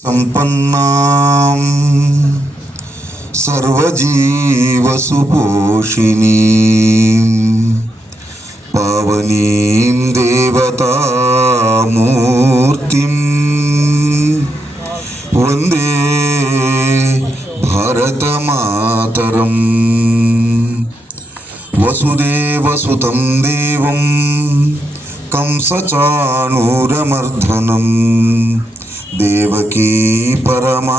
సంపన్నాం సర్వజీవసుపోషిణీం పావనీం దేవతామూర్తిం వందే భారతమాతరం. వసుదేవసుతం దేవం కంసచాణూరమర్దనం దేవకీ పరమానందం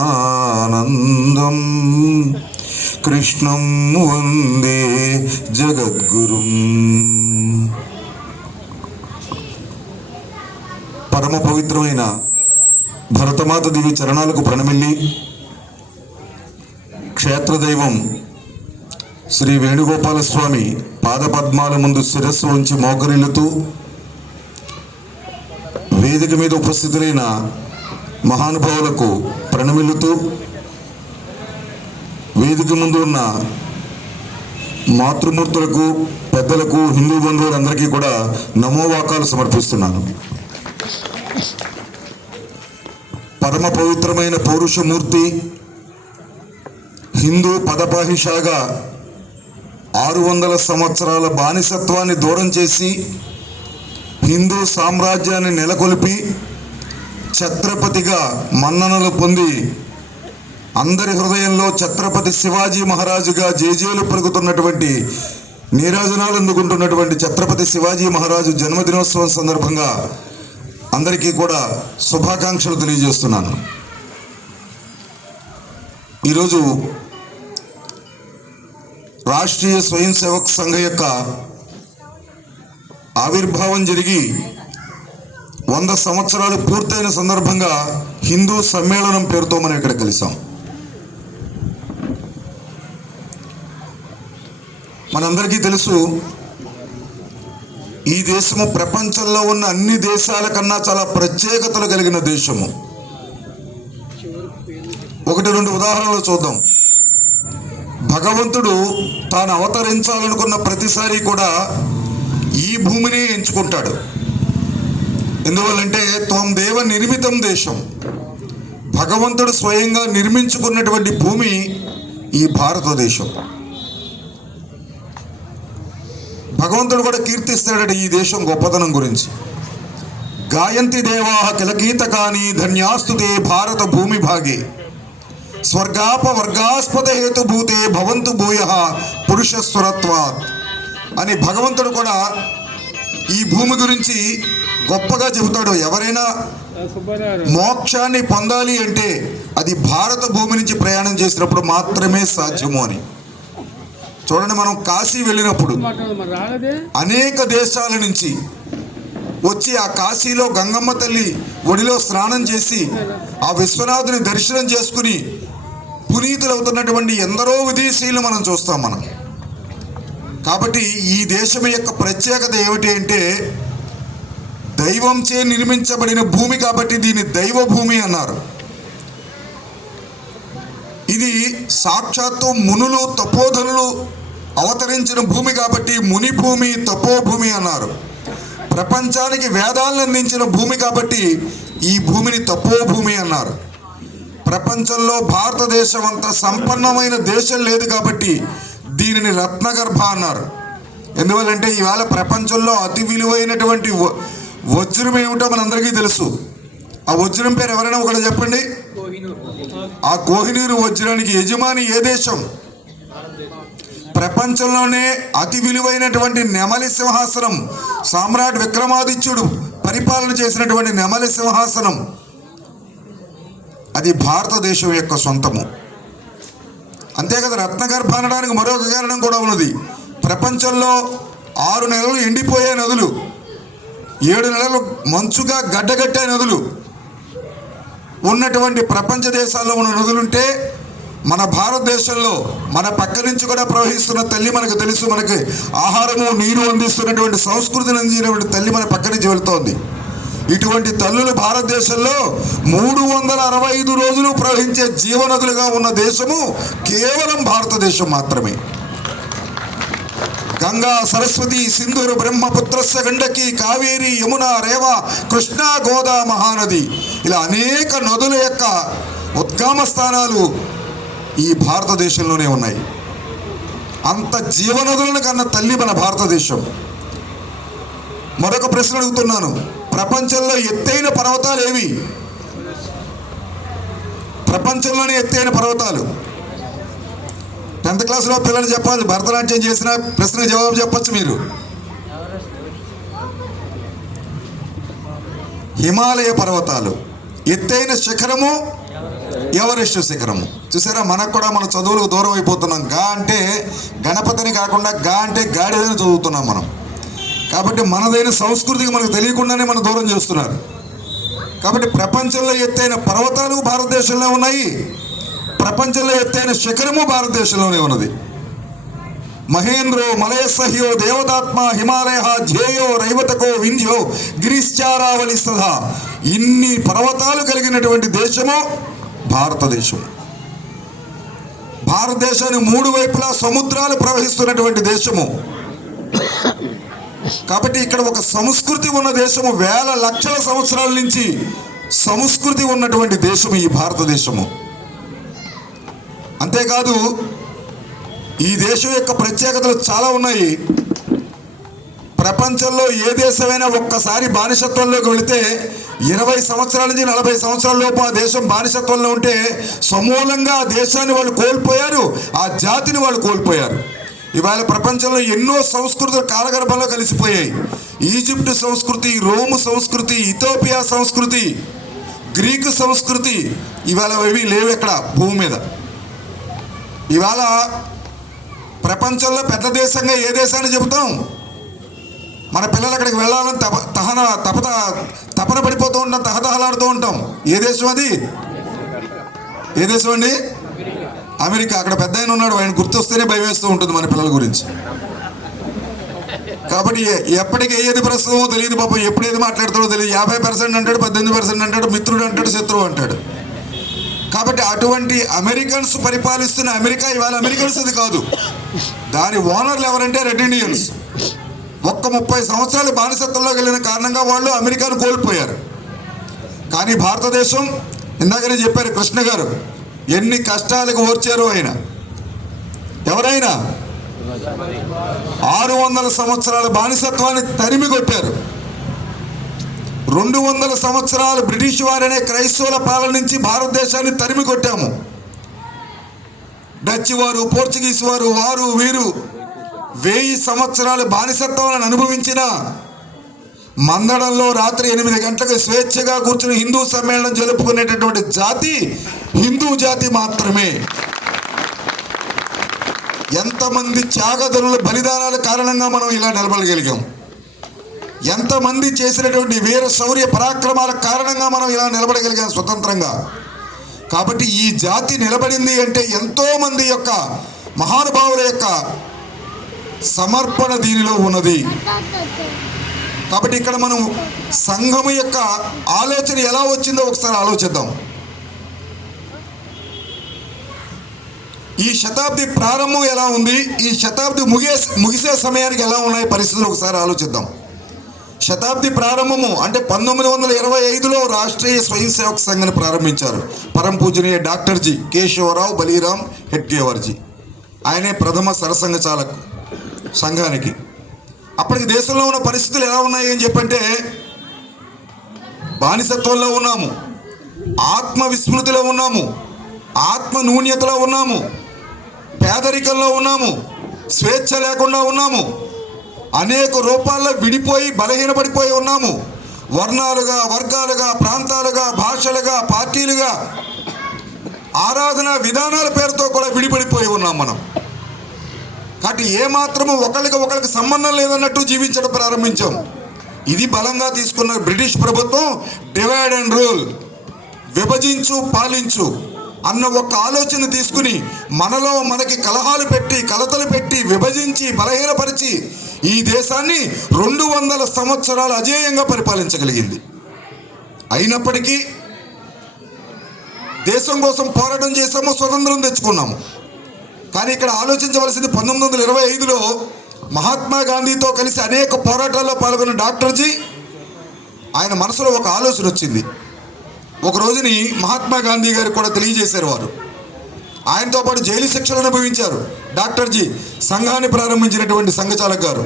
కృష్ణం వందే జగద్గురుం. పరమ పవిత్రమైన భరతమాత దివి చరణాలకు ప్రణమిల్లి క్షేత్రదైవం శ్రీ వేణుగోపాలస్వామి పాదపద్మాల ముందు శిరస్సు ఉంచి మోకరిల్లుతూ వేదిక మీద ఉపస్థితులైన మహానుభావులకు ప్రణమిల్లుతూ వేదిక ముందు ఉన్న మాతృమూర్తులకు, పెద్దలకు, హిందూ బంధువులందరికీ కూడా నమోవాకాలు సమర్పిస్తున్నాను. పరమ పవిత్రమైన పౌరుషమూర్తి హిందూ పదపాహిషాగా 600 సంవత్సరాల బానిసత్వాన్ని దూరం చేసి హిందూ సామ్రాజ్యాన్ని నెలకొల్పి ఛత్రపతిగా మన్ననలు పొంది అందరి హృదయంలో ఛత్రపతి శివాజీ మహారాజుగా జేజేలు పలుకుతున్నటువంటి నీరాజనాలు అందుకుంటున్నటువంటి ఛత్రపతి శివాజీ మహారాజు జన్మదినోత్సవం సందర్భంగా అందరికీ కూడా శుభాకాంక్షలు తెలియజేస్తున్నాను. ఈరోజు రాష్ట్రీయ స్వయం సేవక్ సంఘ యొక్క ఆవిర్భావం జరిగి 100 సంవత్సరాలు పూర్తయిన సందర్భంగా హిందూ సమ్మేళనం పేరుతో మనం ఇక్కడ కలిసాం. మనందరికీ తెలుసు, ఈ దేశము ప్రపంచంలో ఉన్న అన్ని దేశాల కన్నా చాలా ప్రత్యేకతలు కలిగిన దేశము. 1-2 ఉదాహరణలు చూద్దాం. భగవంతుడు తాను అవతరించాలనుకున్న ప్రతిసారి కూడా ఈ భూమిని ఎంచుకుంటాడు. ఎందువల్లంటే త్వం దేవ నిర్మితం దేశం, భగవంతుడు స్వయంగా నిర్మించుకున్నటువంటి భూమి ఈ భారతదేశం. భగవంతుడు కూడా కీర్తిస్తాడట ఈ దేశం గొప్పతనం గురించి. గాయంతి దేవాః కిలకీతకాని ధన్యాస్తుతే భారత భూమి భాగే స్వర్గాప వర్గాస్పద హేతుభూతే భవంతు భూయః పురుషస్వరత్వాత్ అని భగవంతుడు కూడా ఈ భూమి గురించి గొప్పగా చెబుతాడు. ఎవరైనా మోక్షాన్ని పొందాలి అంటే అది భారత భూమి నుంచి ప్రయాణం చేసినప్పుడు మాత్రమే సాధ్యము అని. చూడండి, మనం కాశీ వెళ్ళినప్పుడు అనేక దేశాల నుంచి వచ్చి ఆ కాశీలో గంగమ్మ తల్లి ఒడిలో స్నానం చేసి ఆ విశ్వనాథుని దర్శనం చేసుకుని పునీతులవుతున్నటువంటి ఎందరో విదేశీయులు మనం చూస్తాం. మనం కాబట్టి ఈ దేశం యొక్క ప్రత్యేకత ఏమిటి అంటే దైవంచే నిర్మించబడిన భూమి కాబట్టి దీన్ని దైవ భూమి అన్నారు. ఇది సాక్షాత్తు మునులు తపోధనులు అవతరించిన భూమి కాబట్టి ముని భూమి, తపోభూమి అన్నారు. ప్రపంచానికి వేదాలను అందించిన భూమి కాబట్టి ఈ భూమిని తపోభూమి అన్నారు. ప్రపంచంలో భారతదేశం అంత సంపన్నమైన దేశం లేదు కాబట్టి దీనిని రత్నగర్భ అన్నారు. ఎందువల్లంటే ఈవేళ ప్రపంచంలో అతి విలువైనటువంటి వజ్రం ఏమిటో మనందరికీ తెలుసు. ఆ వజ్రం పేరు ఎవరైనా ఒకటి చెప్పండి. ఆ కోహినూరు వజ్రానికి యజమాని ఏ దేశం? ప్రపంచంలోనే అతి విలువైనటువంటి నెమలి సింహాసనం, సామ్రాట్ విక్రమాదిత్యుడు పరిపాలన చేసినటువంటి నెమలి సింహాసనం అది భారతదేశం యొక్క సొంతము. అంతే కదా, రత్నగర్భ అనడానికి మరొక కారణం కూడా ఉన్నది. ప్రపంచంలో 6 నెలలు ఎండిపోయే నదులు, 7 నెలలు మంచుగా గడ్డగట్టే నదులు ఉన్నటువంటి ప్రపంచ దేశాల్లో ఉన్న నదులుంటే మన భారతదేశంలో మన పక్క నుంచి కూడా ప్రవహిస్తున్న తల్లి మనకు తెలుసు. మనకి ఆహారము నీరు అందిస్తున్నటువంటి సంస్కృతిని అందించినటువంటి తల్లి మన పక్క నుంచి వెళుతోంది. ఇటువంటి తల్లులు భారతదేశంలో 365 రోజులు ప్రవహించే జీవనదులుగా ఉన్న దేశము కేవలం భారతదేశం మాత్రమే. గంగా సరస్వతి సింధురు బ్రహ్మపుత్రస్య గండకి కావేరి యమున రేవ కృష్ణా గోదా మహానది ఇలా అనేక నదుల యొక్క ఉద్గమ స్థానాలు ఈ భారతదేశంలోనే ఉన్నాయి. అంత జీవనదులను కన్న తల్లి మన భారతదేశం. మరొక ప్రశ్న అడుగుతున్నాను, ప్రపంచంలో ఎత్తైన పర్వతాలు ఏవి? ప్రపంచంలోనే ఎత్తైన పర్వతాలు 10th క్లాస్లో పిల్లలు చెప్పాలి. భరతనాట్యం చేసిన ప్రశ్న జవాబు చెప్పచ్చు మీరు. హిమాలయ పర్వతాలు. ఎత్తైన శిఖరము ఎవరెస్ట్ శిఖరము. చూసారా, మనకు కూడా మన చదువులకు దూరం అయిపోతున్నాం. గా అంటే గణపతిని కాకుండా గా అంటే గాడిదని చదువుతున్నాం మనం. కాబట్టి మనదైన సంస్కృతికి మనకు తెలియకుండానే మనం దూరం చేస్తున్నారు. కాబట్టి ప్రపంచంలో ఎత్తైన పర్వతాలు భారతదేశంలో ఉన్నాయి, ప్రపంచంలో ఎత్తైన శిఖరము భారతదేశంలోనే ఉన్నది. మహేంద్రో మలయసహ్యో దేవదాత్మ హిమాలయ ధ్యేయో రైవతకో వింధ్యో గిరిశ్చారావళి సహా. ఇన్ని పర్వతాలు కలిగినటువంటి దేశము భారతదేశం. భారతదేశాన్ని 3 వైపులా సముద్రాలు ప్రవహిస్తున్నటువంటి దేశము. కాబట్టి ఇక్కడ ఒక సంస్కృతి ఉన్న దేశము. వేల లక్షల సంవత్సరాల నుంచి సంస్కృతి ఉన్నటువంటి దేశము ఈ భారతదేశము. అంతేకాదు ఈ దేశం యొక్క ప్రత్యేకతలు చాలా ఉన్నాయి. ప్రపంచంలో ఏ దేశమైనా ఒక్కసారి బానిసత్వంలోకి వెళితే 20 సంవత్సరాల నుంచి 40 సంవత్సరాల లోపు ఆ దేశం బానిసత్వంలో ఉంటే సమూలంగా ఆ దేశాన్ని వాళ్ళు కోల్పోయారు, ఆ జాతిని వాళ్ళు కోల్పోయారు. ఇవాళ ప్రపంచంలో ఎన్నో సంస్కృతులు కాలగర్భంలో కలిసిపోయాయి. ఈజిప్ట్ సంస్కృతి, రోము సంస్కృతి, ఇథియోపియా సంస్కృతి, గ్రీకు సంస్కృతి ఇవాళ ఇవి లేవు ఎక్కడ భూమి మీద. ఇవాళ ప్రపంచంలో పెద్ద దేశంగా ఏ దేశాన్ని చెబుతాం? మన పిల్లలు అక్కడికి వెళ్ళాలని తపన పడిపోతూ ఉంటాం, తహతహలాడుతూ ఉంటాం. ఏ దేశం అది? ఏ దేశం అండి? అమెరికా. అక్కడ పెద్ద ఆయన ఉన్నాడు, ఆయన గుర్తొస్తేనే భయం వేస్తూ ఉంటుంది మన పిల్లల గురించి. కాబట్టి ఎప్పటికి ఏది ప్రస్తుతమో తెలియదు పాపం, ఎప్పుడు ఏది మాట్లాడతాడో తెలియదు. 50% అంటాడు, 18% అంటాడు, మిత్రుడు అంటాడు, శత్రువు అంటాడు. కాబట్టి అటువంటి అమెరికన్స్ పరిపాలిస్తున్న అమెరికా ఇవాళ అమెరికన్స్ అది కాదు. దాని ఓనర్లు ఎవరంటే రెడ్ ఇండియన్స్. 30 సంవత్సరాలు బానిసత్వంలోకి వెళ్ళిన కారణంగా వాళ్ళు అమెరికాను కోల్పోయారు. కానీ భారతదేశం, ఇందాకనే చెప్పారు కృష్ణ గారు, ఎన్ని కష్టాలకు ఓర్చారు ఆయన. ఎవరైనా 600 సంవత్సరాల బానిసత్వాన్ని తరిమి కొట్టారు. 200 సంవత్సరాలు బ్రిటిష్ వారనే క్రైస్తవుల పాలన నుంచి భారతదేశాన్ని తరిమి కొట్టాము. డచ్ వారు, పోర్చుగీస్ వారు, వారు వీరు 1000 సంవత్సరాలు బానిసత్వాలను అనుభవించిన మందడంలో రాత్రి 8 గంటలకు స్వేచ్ఛగా కూర్చుని హిందూ సమ్మేళనం జరుపుకునేటటువంటి జాతి హిందూ జాతి మాత్రమే. ఎంతమంది త్యాగధనుల బలిదానాల కారణంగా మనం ఇలా నిలబడగలిగాం. ఎంతమంది చేసినటువంటి వీర శౌర్య పరాక్రమాల కారణంగా మనం ఇలా నిలబడగలిగాం స్వతంత్రంగా. కాబట్టి ఈ జాతి నిలబడింది అంటే ఎంతోమంది యొక్క మహానుభావుల యొక్క సమర్పణ దీనిలో ఉన్నది. కాబట్టి ఇక్కడ మనం సంఘం యొక్క ఆలోచన ఎలా వచ్చిందో ఒకసారి ఆలోచిద్దాం. ఈ శతాబ్ది ప్రారంభం ఎలా ఉంది, ఈ శతాబ్ది ముగిసే సమయానికి ఎలా ఉన్నాయి పరిస్థితులు ఒకసారి ఆలోచిద్దాం. శతాబ్ది ప్రారంభము అంటే 1925లో రాష్ట్రీయ స్వయం సేవక సంఘాన్ని ప్రారంభించారు. పరమ పూజనీయ డాక్టర్ జీ కేశవరావు బలీరామ్ హెడ్గేవర్జీ. ఆయనే ప్రథమ సరసంఘ చాలక్ సంఘానికి. అప్పటికి దేశంలో ఉన్న పరిస్థితులు ఎలా ఉన్నాయి అని చెప్పంటే, బానిసత్వంలో ఉన్నాము, ఆత్మ విస్మృతిలో ఉన్నాము, ఆత్మ నూన్యతలో ఉన్నాము, పేదరికంలో ఉన్నాము, స్వేచ్ఛ లేకుండా ఉన్నాము, అనేక రూపాల్లో విడిపోయి బలహీనపడిపోయి ఉన్నాము. వర్ణాలుగా, వర్గాలుగా, ప్రాంతాలుగా, భాషలుగా, పార్టీలుగా, ఆరాధన విధానాల పేరుతో కూడా విడిపడిపోయి ఉన్నాం మనం. కాబట్టి ఏమాత్రము ఒకరికి సంబంధం లేదన్నట్టు జీవించడం ప్రారంభించాం. ఇది బలంగా తీసుకున్న బ్రిటిష్ ప్రభుత్వం డివైడ్ అండ్ రూల్, విభజించు పాలించు అన్న ఒక ఆలోచన తీసుకుని మనలో మనకి కలహాలు పెట్టి, కలతలు పెట్టి, విభజించి, బలహీనపరిచి ఈ దేశాన్ని 200 సంవత్సరాలు అజేయంగా పరిపాలించగలిగింది. అయినప్పటికీ దేశం కోసం పోరాటం చేసాము, స్వతంత్రం తెచ్చుకున్నాము. కానీ ఇక్కడ ఆలోచించవలసింది 1925లో మహాత్మా గాంధీతో కలిసి అనేక పోరాటాల్లో పాల్గొన్న డాక్టర్ జీ, ఆయన మనసులో ఒక ఆలోచన వచ్చింది. ఒక రోజుని మహాత్మా గాంధీ గారికి కూడా తెలియజేశారు వారు. ఆయనతో పాటు జైలు శిక్షలు అనుభవించారు డాక్టర్జీ, సంఘాన్ని ప్రారంభించినటువంటి సంఘచాలక్ గారు.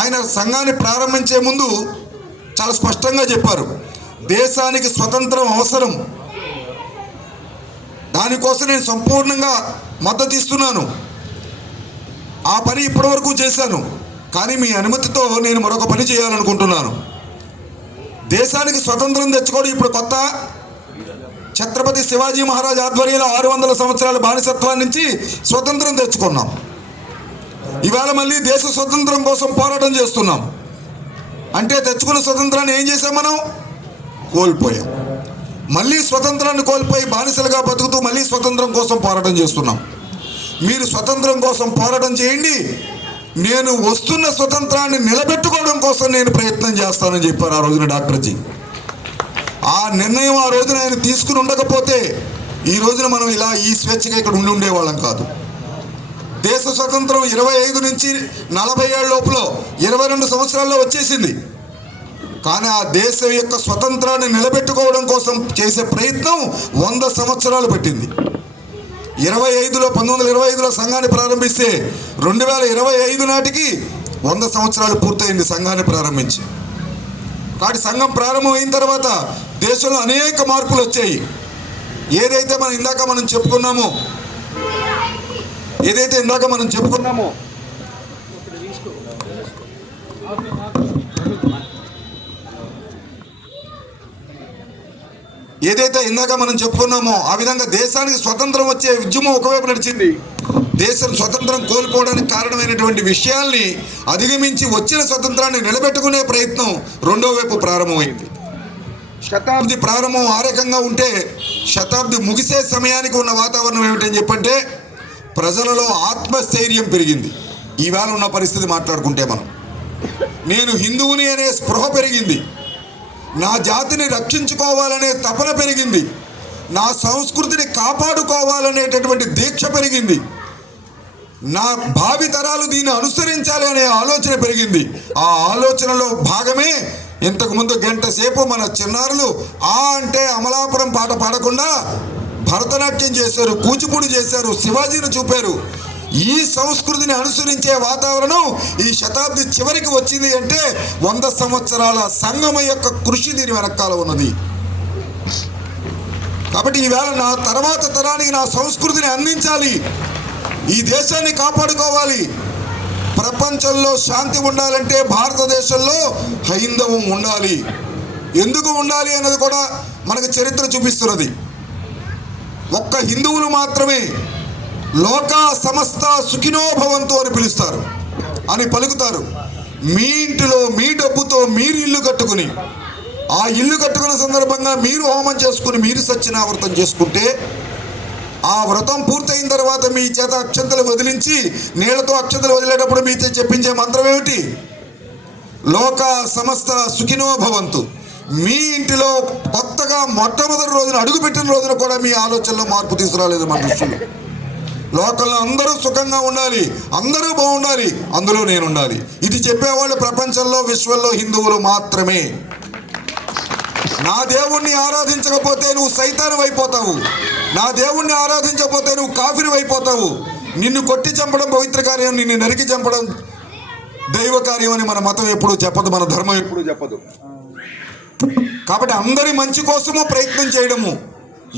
ఆయన సంఘాన్ని ప్రారంభించే ముందు చాలా స్పష్టంగా చెప్పారు, దేశానికి స్వతంత్రం అవసరం, దానికోసం నేను సంపూర్ణంగా మద్దతు ఇస్తున్నాను, ఆ పని ఇప్పటివరకు చేశాను, కానీ మీ అనుమతితో నేను మరొక పని చేయాలనుకుంటున్నాను. దేశానికి స్వతంత్రం తెచ్చుకోవడం ఇప్పుడు కొత్త. ఛత్రపతి శివాజీ మహారాజ్ ఆధ్వర్యంలో 600 సంవత్సరాల బానిసత్వాన్ని నుంచి స్వతంత్రం తెచ్చుకున్నాం. ఇవాళ మళ్ళీ దేశ స్వతంత్రం కోసం పోరాటం చేస్తున్నాం. అంటే తెచ్చుకున్న స్వతంత్రాన్ని ఏం చేసాం మనం? కోల్పోయాం. మళ్ళీ స్వతంత్రాన్ని కోల్పోయి బానిసలుగా బతుకుతూ మళ్ళీ స్వతంత్రం కోసం పోరాటం చేస్తున్నాం. మీరు స్వతంత్రం కోసం పోరాటం చేయండి, నేను వస్తున్న స్వతంత్రాన్ని నిలబెట్టుకోవడం కోసం నేను ప్రయత్నం చేస్తానని చెప్పారు ఆ రోజున డాక్టర్జీ. ఆ నిర్ణయం ఆ రోజున ఆయన తీసుకుని ఉండకపోతే ఈ రోజున మనం ఇలా ఈ స్వేచ్ఛగా ఇక్కడ ఉండేవాళ్ళం కాదు. దేశ స్వతంత్రం 25 నుంచి 47 లోపల 22 సంవత్సరాల్లో వచ్చేసింది. కానీ ఆ దేశం యొక్క స్వతంత్రాన్ని నిలబెట్టుకోవడం కోసం చేసే ప్రయత్నం 100 సంవత్సరాలు పట్టింది. 1925లో సంఘాన్ని ప్రారంభిస్తే 2025 నాటికి 100 సంవత్సరాలు పూర్తయింది సంఘాన్ని ప్రారంభించి. కాబట్టి సంఘం ప్రారంభమైన తర్వాత దేశంలో అనేక మార్పులు వచ్చాయి. ఏదైతే మనం ఇందాక చెప్పుకున్నామో ఏదైతే ఇందాక మనం చెప్పుకున్నామో ఆ విధంగా దేశానికి స్వతంత్రం వచ్చే ఉద్యమం ఒకవైపు నడిచింది. దేశం స్వతంత్రం కోల్పోవడానికి కారణమైనటువంటి విషయాల్ని అధిగమించి వచ్చిన స్వతంత్రాన్ని నిలబెట్టుకునే ప్రయత్నం రెండో వైపు ప్రారంభమైంది. శతాబ్ది ప్రారంభం ఆ రకంగా ఉంటే శతాబ్ది ముగిసే సమయానికి ఉన్న వాతావరణం ఏమిటని చెప్పంటే ప్రజలలో ఆత్మస్థైర్యం పెరిగింది. ఈవేళ ఉన్న పరిస్థితి మాట్లాడుకుంటే నేను హిందువుని అనే స్పృహ పెరిగింది, నా జాతిని రక్షించుకోవాలనే తపన పెరిగింది, నా సంస్కృతిని కాపాడుకోవాలనేటటువంటి దీక్ష పెరిగింది, నా భావి తరాలు దీన్ని అనుసరించాలి అనే ఆలోచన పెరిగింది. ఆ ఆలోచనలో భాగమే ఇంతకుముందు గంట సేపు మన చిన్నారులు అంటే అమలాపురం పాట పాడకుండా భరతనాట్యం చేశారు, కూచిపూడి చేశారు, శివాజీని చూపారు. ఈ సంస్కృతిని అనుసరించే వాతావరణం ఈ శతాబ్ది చివరికి వచ్చింది అంటే 100 సంవత్సరాల సంగమ యొక్క కృషి దీని వెనకాల ఉన్నది. కాబట్టి ఈవేళ నా తర్వాత తరానికి నా సంస్కృతిని అందించాలి, ఈ దేశాన్ని కాపాడుకోవాలి. ప్రపంచంలో శాంతి ఉండాలంటే భారతదేశంలో హైందవం ఉండాలి. ఎందుకు ఉండాలి అన్నది కూడా మనకు చరిత్ర చూపిస్తున్నది. ఒక్క హిందువులు మాత్రమే లోకా సమస్త సుఖినో భవంతు అని పిలుస్తారు, అని పలుకుతారు. మీ ఇంటిలో మీ డబ్బుతో మీరు ఇల్లు కట్టుకుని ఆ ఇల్లు కట్టుకున్న సందర్భంగా మీరు హోమం చేసుకుని మీరు సత్యనావ్రతం చేసుకుంటే ఆ వ్రతం పూర్తయిన తర్వాత మీ చేత అక్షంతలు వదిలించి నీళ్లతో అక్షంతలు వదిలేటప్పుడు మీతో చెప్పించే మంత్రం ఏమిటి? లోకా సమస్త సుఖినో భవంతు. మీ ఇంటిలో కొత్తగా మొట్టమొదటి రోజున అడుగుపెట్టిన రోజున కూడా మీ ఆలోచనలో మార్పు తీసుకురాలేదు మన దృష్టిలో. లోకల్లో అందరూ సుఖంగా ఉండాలి, అందరూ బాగుండాలి, అందులో నేను ఉండాలి. ఇది చెప్పేవాళ్ళు ప్రపంచంలో విశ్వంలో హిందువులు మాత్రమే. నా దేవుణ్ణి ఆరాధించకపోతే నువ్వు సైతాను అయిపోతావు, నా దేవుణ్ణి ఆరాధించకపోతే నువ్వు కాఫిరు అయిపోతావు, నిన్ను కొట్టి చంపడం పవిత్ర కార్యం, నిన్ను నరికి చంపడం దైవ కార్యం అని మన మతం ఎప్పుడూ చెప్పదు, మన ధర్మం ఎప్పుడూ చెప్పదు. కాబట్టి అందరి మంచి కోసము ప్రయత్నం చేయడము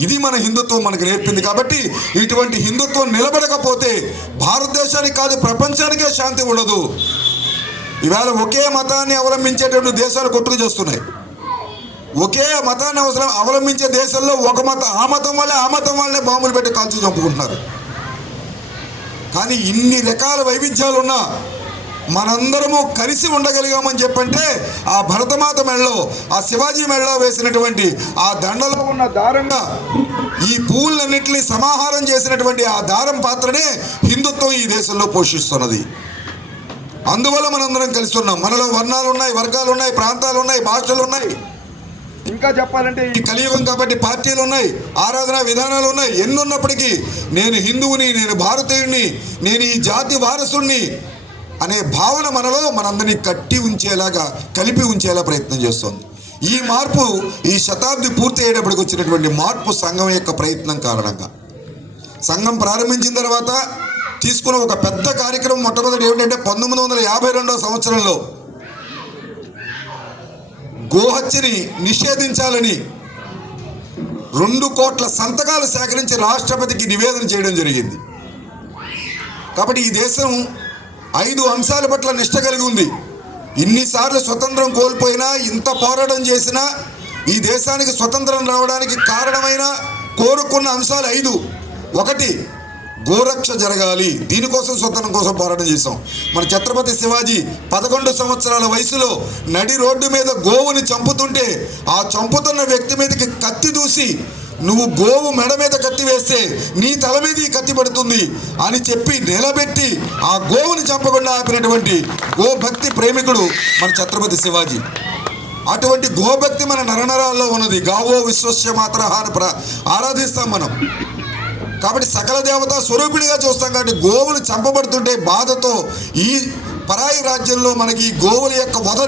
ఇది మన హిందుత్వం మనకు నేర్పింది. కాబట్టి ఇటువంటి హిందుత్వం నిలబడకపోతే భారతదేశానికి కాదు ప్రపంచానికే శాంతి ఉండదు. ఇవాళ ఒకే మతాన్ని అవలంబించేటువంటి దేశాలు కొట్టుకు చేస్తున్నాయి. ఒకే మతాన్ని అవలంబించే దేశాల్లో ఒక మతం ఆ మతం వాళ్ళే బాంబులు పెట్టి కాల్చి చంపుకుంటున్నారు. కానీ ఇన్ని రకాల వైవిధ్యాలున్నా మనందరము కలిసి ఉండగలిగామని చెప్పంటే ఆ భరతమాత మెడలో ఆ శివాజీ మెడలో వేసినటువంటి ఆ దండలో ఉన్న దారంగా ఈ పువ్వులన్నింటినీ సమాహారం చేసినటువంటి ఆ దారం పాత్రనే హిందుత్వం ఈ దేశంలో పోషిస్తున్నది. అందువల్ల మనందరం కలిసి ఉన్నాం. మనలో వర్ణాలు ఉన్నాయి, వర్గాలు ఉన్నాయి, ప్రాంతాలు ఉన్నాయి, భాషలు ఉన్నాయి. ఇంకా చెప్పాలంటే ఈ కలియుగం కాబట్టి పార్టీలు ఉన్నాయి, ఆరాధన విధానాలు ఉన్నాయి. ఎన్నున్నప్పటికీ నేను హిందువుని, నేను భారతీయుడిని, నేను ఈ జాతి వారసుడిని అనే భావన మనలో మనందరినీ కలిపి ఉంచేలా ప్రయత్నం చేస్తోంది. ఈ మార్పు ఈ శతాబ్ది పూర్తి అయ్యేటప్పటికి వచ్చినటువంటి మార్పు సంఘం యొక్క ప్రయత్నం కారణంగా. సంఘం ప్రారంభించిన తర్వాత తీసుకున్న ఒక పెద్ద కార్యక్రమం మొట్టమొదటి ఏమిటంటే 1952 సంవత్సరంలో గోహత్యని నిషేధించాలని 2 కోట్ల సంతకాలు సేకరించి రాష్ట్రపతికి నివేదన చేయడం జరిగింది. కాబట్టి ఈ దేశం 5 అంశాల పట్ల నిష్ట కలిగి ఉంది. ఇన్నిసార్లు స్వతంత్రం కోల్పోయినా, ఇంత పోరాటం చేసినా, ఈ దేశానికి స్వతంత్రం రావడానికి కారణమైన కోరుకున్న అంశాలు 5. 1, గోరక్ష జరగాలి. దీనికోసం స్వతంత్రం కోసం పోరాటం చేశాం. మన ఛత్రపతి శివాజీ 11 సంవత్సరాల వయసులో నడి రోడ్డు మీద గోవుని చంపుతుంటే ఆ చంపుతున్న వ్యక్తి మీదకి కత్తి దూసి, నువ్వు గోవు మెడ మీద కత్తి వేస్తే నీ తల మీద ఈ కత్తి పడుతుంది అని చెప్పి నిలబెట్టి ఆ గోవుని చంపకుండా ఆపినటువంటి గోభక్తి ప్రేమికుడు మన ఛత్రపతి శివాజీ. అటువంటి గోభక్తి మన నరనరాల్లో ఉన్నది. గావో విశ్వస్య మాతరః అని ఆరాధిస్తాం మనం. కాబట్టి సకల దేవతా స్వరూపిణిగా చూస్తాం. కాబట్టి గోవులు చంపబడుతుంటే బాధతో ఈ పరాయి రాజ్యంలో మనకి గోవుల యొక్క వధ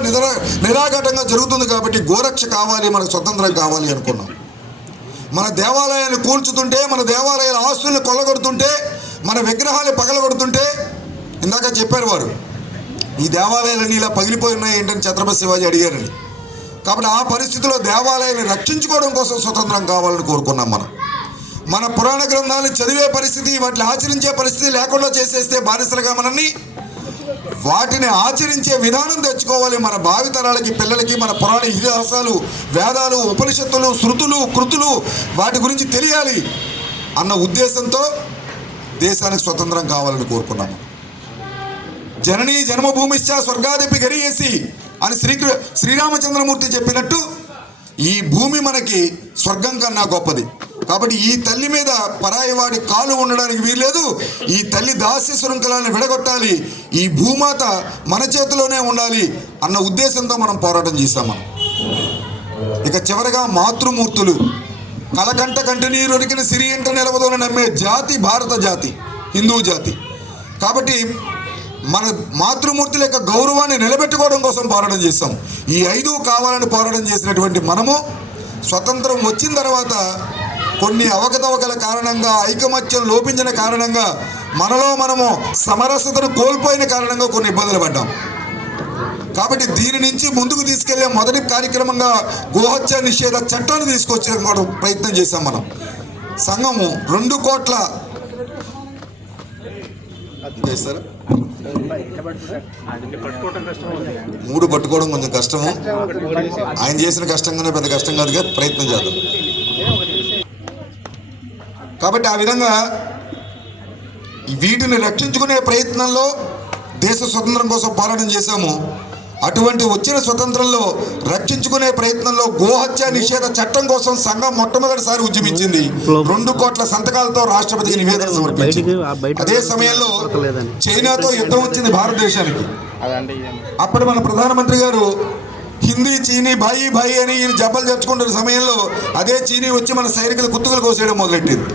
నిరాఘాటంగా జరుగుతుంది. కాబట్టి గోరక్ష కావాలి, మనకు స్వతంత్రం కావాలి అనుకున్నాం. మన దేవాలయాన్ని కూల్చుతుంటే, మన దేవాలయాల ఆస్తులను కొల్లగొడుతుంటే, మన విగ్రహాలు పగలగొడుతుంటే, ఇందాక చెప్పారు వారు, ఈ దేవాలయాలన్నీ ఇలా పగిలిపోయి ఉన్నాయి ఏంటని ఛత్రపతి శివాజీ అడిగారని. కాబట్టి ఆ పరిస్థితిలో దేవాలయాన్ని రక్షించుకోవడం కోసం స్వతంత్రం కావాలని కోరుకున్నాం. మన పురాణ గ్రంథాలను చదివే పరిస్థితి, వాటిని ఆచరించే పరిస్థితి లేకుండా చేసేస్తే బానిసలుగా మనల్ని వాటిని ఆచరించే విధానం తెచ్చుకోవాలి. మన భావితరాలకి, పిల్లలకి మన పురాణ ఇతిహాసాలు, వేదాలు, ఉపనిషత్తులు, శృతులు, కృతులు వాటి గురించి తెలియాలి అన్న ఉద్దేశంతో దేశానికి స్వతంత్రం కావాలని కోరుకున్నాము. జననీ జన్మభూమిశ్చ స్వర్గాదపి గరీయసి అని శ్రీరామచంద్రమూర్తి చెప్పినట్టు ఈ భూమి మనకి స్వర్గం కన్నా గొప్పది. కాబట్టి ఈ తల్లి మీద పరాయివాడి కాలు ఉండడానికి వీల్లేదు. ఈ తల్లి దాస్య శృంఖలాన్ని విడగొట్టాలి. ఈ భూమాత మన చేతిలోనే ఉండాలి అన్న ఉద్దేశంతో మనం పోరాటం చేశాం. ఇక చివరగా మాతృమూర్తులు, కలకంట కంటినీరు ఉరికిన సిరి ఇంట నిలవదని నమ్మే జాతి భారత జాతి, హిందూ జాతి. కాబట్టి మన మాతృమూర్తుల యొక్క గౌరవాన్ని నిలబెట్టుకోవడం కోసం పోరాటం చేస్తాం. ఈ 5 కావాలని పోరాటం చేసినటువంటి మనము స్వతంత్రం వచ్చిన తర్వాత కొన్ని అవకతవకల కారణంగా, ఐకమత్యం లోపించిన కారణంగా, మనలో మనము సమరసతను కోల్పోయిన కారణంగా కొన్ని ఇబ్బందులు పడ్డాం. కాబట్టి దీని నుంచి ముందుకు తీసుకెళ్లే మొదటి కార్యక్రమంగా గోహత్య నిషేధ చట్టాన్ని తీసుకొచ్చే ప్రయత్నం చేశాం. మనం సంఘము 2 కోట్ల చేస్తారా, 3 పట్టుకోవడం కొంచెం కష్టము. ఆయన చేసిన కష్టంగానే పెద్ద కష్టం కాదుగా, ప్రయత్నం చేద్దాం. కాబట్టి ఆ విధంగా వీటిని రక్షించుకునే ప్రయత్నంలో దేశ స్వతంత్రం కోసం పోరాటం చేశాము. అటువంటి వచ్చిన స్వతంత్రంలో రక్షించుకునే ప్రయత్నంలో గోహత్య నిషేధ చట్టం కోసం సంఘం మొట్టమొదటిసారి ఉద్యమించింది. 2 కోట్ల సంతకాలతో రాష్ట్రపతికి నివేదన సమర్పించింది. అదే సమయంలో చైనాతో యుద్ధం వచ్చింది భారతదేశానికి. అప్పుడు మన ప్రధానమంత్రి గారు హిందీ చీనీ భాయి భాయి అని ఈయన జబ్బలు తెచ్చుకుంటున్న సమయంలో అదే చీనీ వచ్చి మన సైనికులు కుత్తుకలు కోసేయడం మొదలెట్టింది.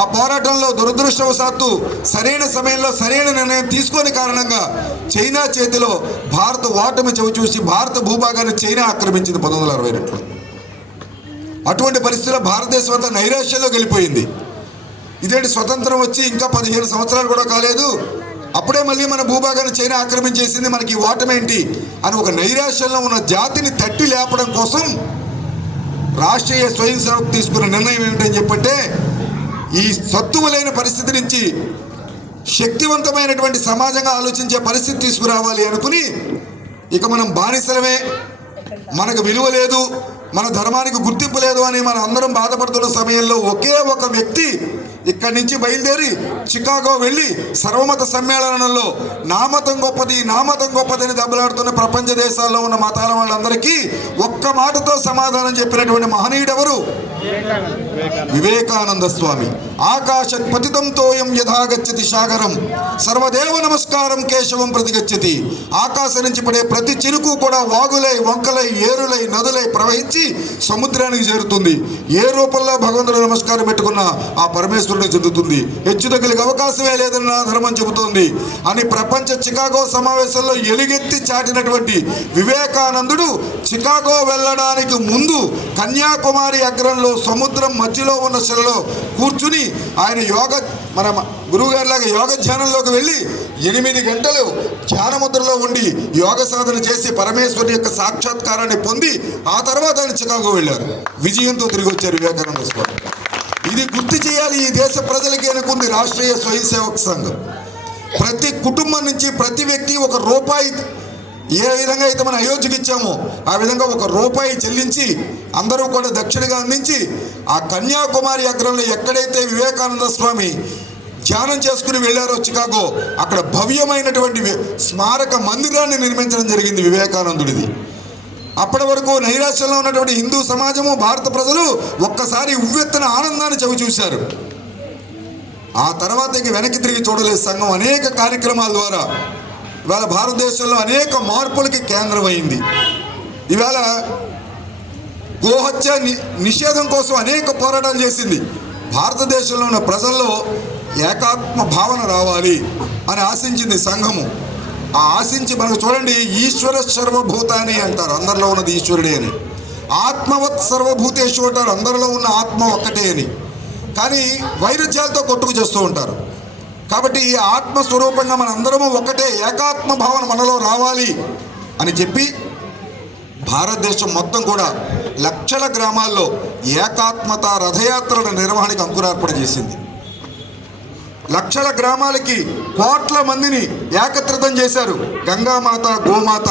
ఆ పోరాటంలో దురదృష్టవశాత్తు సరైన సమయంలో సరైన నిర్ణయం తీసుకొని కారణంగా చైనా చేతిలో భారత ఓటమి చవిచూసి భారత భూభాగాన్ని చైనా ఆక్రమించింది 1962. అటువంటి పరిస్థితుల్లో భారతదేశం అంతా నైరాశ్యంలో గెలిపోయింది. ఇదేంటి స్వతంత్రం వచ్చి ఇంకా 15 సంవత్సరాలు కూడా కాలేదు, అప్పుడే మళ్ళీ మన భూభాగాన్ని చైనా ఆక్రమించేసింది, మనకి ఓటమేంటి అని ఒక నైరాశ్యంలో ఉన్న జాతిని తట్టి లేపడం కోసం రాష్ట్రీయ స్వయం సేవకు తీసుకున్న నిర్ణయం ఏమిటని చెప్పంటే, ఈ సత్తువలైన పరిస్థితి నుంచి శక్తివంతమైనటువంటి సమాజంగా ఆలోచించే పరిస్థితి తీసుకురావాలి అనుకుని, ఇక మనం బానిసలమే, మనకు విలువ లేదు, మన ధర్మానికి గుర్తింపు లేదు అని మనం అందరం బాధపడుతున్న సమయంలో ఒకే ఒక వ్యక్తి ఇక్కడి నుంచి బయలుదేరి చికాగో వెళ్ళి సర్వమత సమ్మేళనంలో నామతం గొప్పది అని దెబ్బలాడుతున్న ప్రపంచ దేశాల్లో ఉన్న మతాల వాళ్ళందరికీ ఒక్క మాటతో సమాధానం చెప్పినటువంటి మహనీయుడు ఎవరు? వివేకానంద స్వామి. ఆకాశత్ పతితం తోయం యథాగచ్చతి సాగరం సర్వదేవ నమస్కారం కేశవం ప్రతిగచ్చతి. ఆకాశం నుంచి పడే ప్రతి చినుకు కూడా వాగులై, వంకలై, ఏరులై, నదులై ప్రవహించి సముద్రానికి చేరుతుంది. ఏ రూపంలో భగవంతుడు నమస్కారం పెట్టుకున్న ఆ పరమేశ్వరుడు విస్తరణ చెందుతుంది, హెచ్చుతగ్గులకు అవకాశమే లేదని నా ధర్మం చెబుతోంది అని ప్రపంచ చికాగో సమావేశంలో ఎలుగెత్తి చాటినటువంటి వివేకానందుడు చికాగో వెళ్ళడానికి ముందు కన్యాకుమారి అగ్రంలో సముద్రం మధ్యలో ఉన్న శిలలో కూర్చుని ఆయన మన గురువుగారిలాగా యోగ ధ్యానంలోకి వెళ్ళి 8 గంటలు ధ్యానముద్రలో ఉండి యోగ సాధన చేసి పరమేశ్వరుని యొక్క సాక్షాత్కారాన్ని పొంది ఆ తర్వాత ఆయన చికాగో వెళ్ళారు. విజయంతో తిరిగి వచ్చారు వివేకానంద స్వామి. ఇది గుర్తు చేయాలి ఈ దేశ ప్రజలకి అనుకుంది రాష్ట్రీయ స్వయం సేవక సంఘం. ప్రతి కుటుంబం నుంచి ప్రతి వ్యక్తి ₹1 ఏ విధంగా అయితే మనం అయోధ్యకి ఇచ్చామో ఆ విధంగా ₹1 చెల్లించి అందరూ కూడా దక్షిణగా అందించి ఆ కన్యాకుమారి అగ్రంలో ఎక్కడైతే వివేకానంద స్వామి ధ్యానం చేసుకుని వెళ్ళారో చికాగో, అక్కడ భవ్యమైనటువంటి స్మారక మందిరాన్ని నిర్మించడం జరిగింది వివేకానందుడిది. అప్పటి వరకు నైరాశ్యంలో ఉన్నటువంటి హిందూ సమాజము, భారత ప్రజలు ఒక్కసారి ఉవ్వెత్తున ఆనందాన్ని చవి చూశారు. ఆ తర్వాత ఇంక వెనక్కి తిరిగి చూడలేదు. సంఘం అనేక కార్యక్రమాల ద్వారా ఇవాళ భారతదేశంలో అనేక మార్పులకి కేంద్రమైంది. ఇవాళ గోహత్య నిషేధం కోసం అనేక పోరాటాలు చేసింది. భారతదేశంలో ఉన్న ప్రజల్లో ఏకాత్మ భావన రావాలి అని ఆశించింది సంఘము. ఆ ఆశించి మనకు చూడండి, ఈశ్వర సర్వభూతాని అంటారు, అందరిలో ఉన్నది ఈశ్వరుడే అని. ఆత్మవత్ సర్వభూతేషు అంటారు, అందరిలో ఉన్న ఆత్మ ఒక్కటే అని. కానీ వైరుధ్యాలతో కొట్టుకు చేస్తూ ఉంటారు. కాబట్టి ఈ ఆత్మస్వరూపంగా మన అందరము ఒకటే, ఏకాత్మ భావన మనలో రావాలి అని చెప్పి భారతదేశం మొత్తం కూడా లక్షల గ్రామాల్లో ఏకాత్మత రథయాత్రల నిర్వహణకు అంకురార్పణ చేసింది. లక్షల గ్రామాలకి కోట్ల మందిని ఏకత్రితం చేశారు. గంగామాత, గోమాత,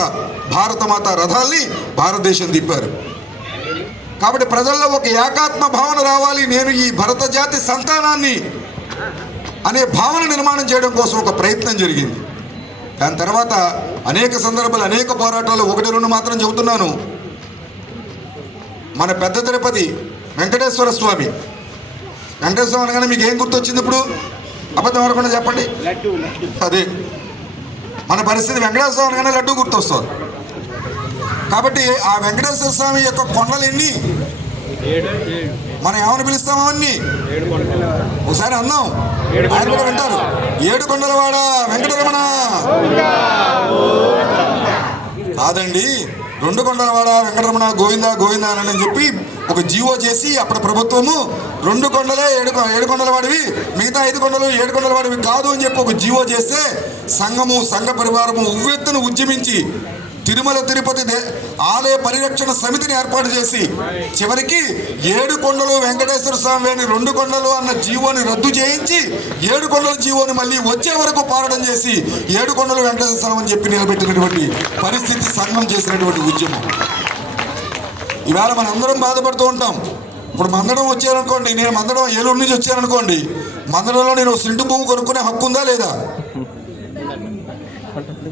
భారతమాత రథాల్ని భారతదేశం తిప్పారు. కాబట్టి ప్రజల్లో ఒక ఏకాత్మ భావన రావాలి, నేను ఈ భరత జాతి సంతానాన్ని అనే భావన నిర్మాణం చేయడం కోసం ఒక ప్రయత్నం జరిగింది. దాని తర్వాత అనేక సందర్భాలు, అనేక పోరాటాలు, 1-2 మాత్రం చెబుతున్నాను. మన పెద్ద తిరుపతి వెంకటేశ్వర స్వామి. వెంకటేశ్వర స్వామి అనగానే మీకు ఏం గుర్తొచ్చింది? ఇప్పుడు అబద్ధం అనకుండా చెప్పండి. అదే మన పరిస్థితి. వెంకటేశ్వర స్వామి అనగానే లడ్డు గుర్తొస్తుంది. కాబట్టి ఆ వెంకటేశ్వర స్వామి యొక్క కొండలు ఎన్ని, మనం ఏమని పిలుస్తామో అన్ని ఒకసారి అందాం, ఆయన కూడా వింటారు. 7 కొండలవాడ వెంకటరమణ కాదండి, 2 కొండలవాడ వెంకటరమణ గోవింద గోవింద అని చెప్పి ఒక జీవో చేసి అప్పుడు ప్రభుత్వము 2 కొండలే 7 కొండలవాడివి, మిగతా 5 కొండలు 7 కొండలవాడివి కాదు అని చెప్పి ఒక జీవో చేస్తే సంఘము, సంఘ పరివారము ఉవ్వెత్తును ఉద్యమించి తిరుమల తిరుపతి ఆలయ పరిరక్షణ సమితిని ఏర్పాటు చేసి చివరికి 7 కొండలు వెంకటేశ్వర స్వామి అని 2 కొండలు అన్న జీవోని రద్దు చేయించి 7 కొండల జీవోని మళ్ళీ వచ్చే వరకు పోరాటం చేసి 7 కొండలు వెంకటేశ్వర స్వామి అని చెప్పి నిలబెట్టినటువంటి పరిస్థితి సంఘం చేసినటువంటి ఉద్యమం. ఇవాళ మనం అందరం బాధపడుతూ ఉంటాం. ఇప్పుడు మందడం వచ్చారనుకోండి, నేను మందడం ఏలూరు నుంచి వచ్చాననుకోండి, మందడంలో నేను సెంటు భూమి కొనుక్కునే హక్కు ఉందా లేదా?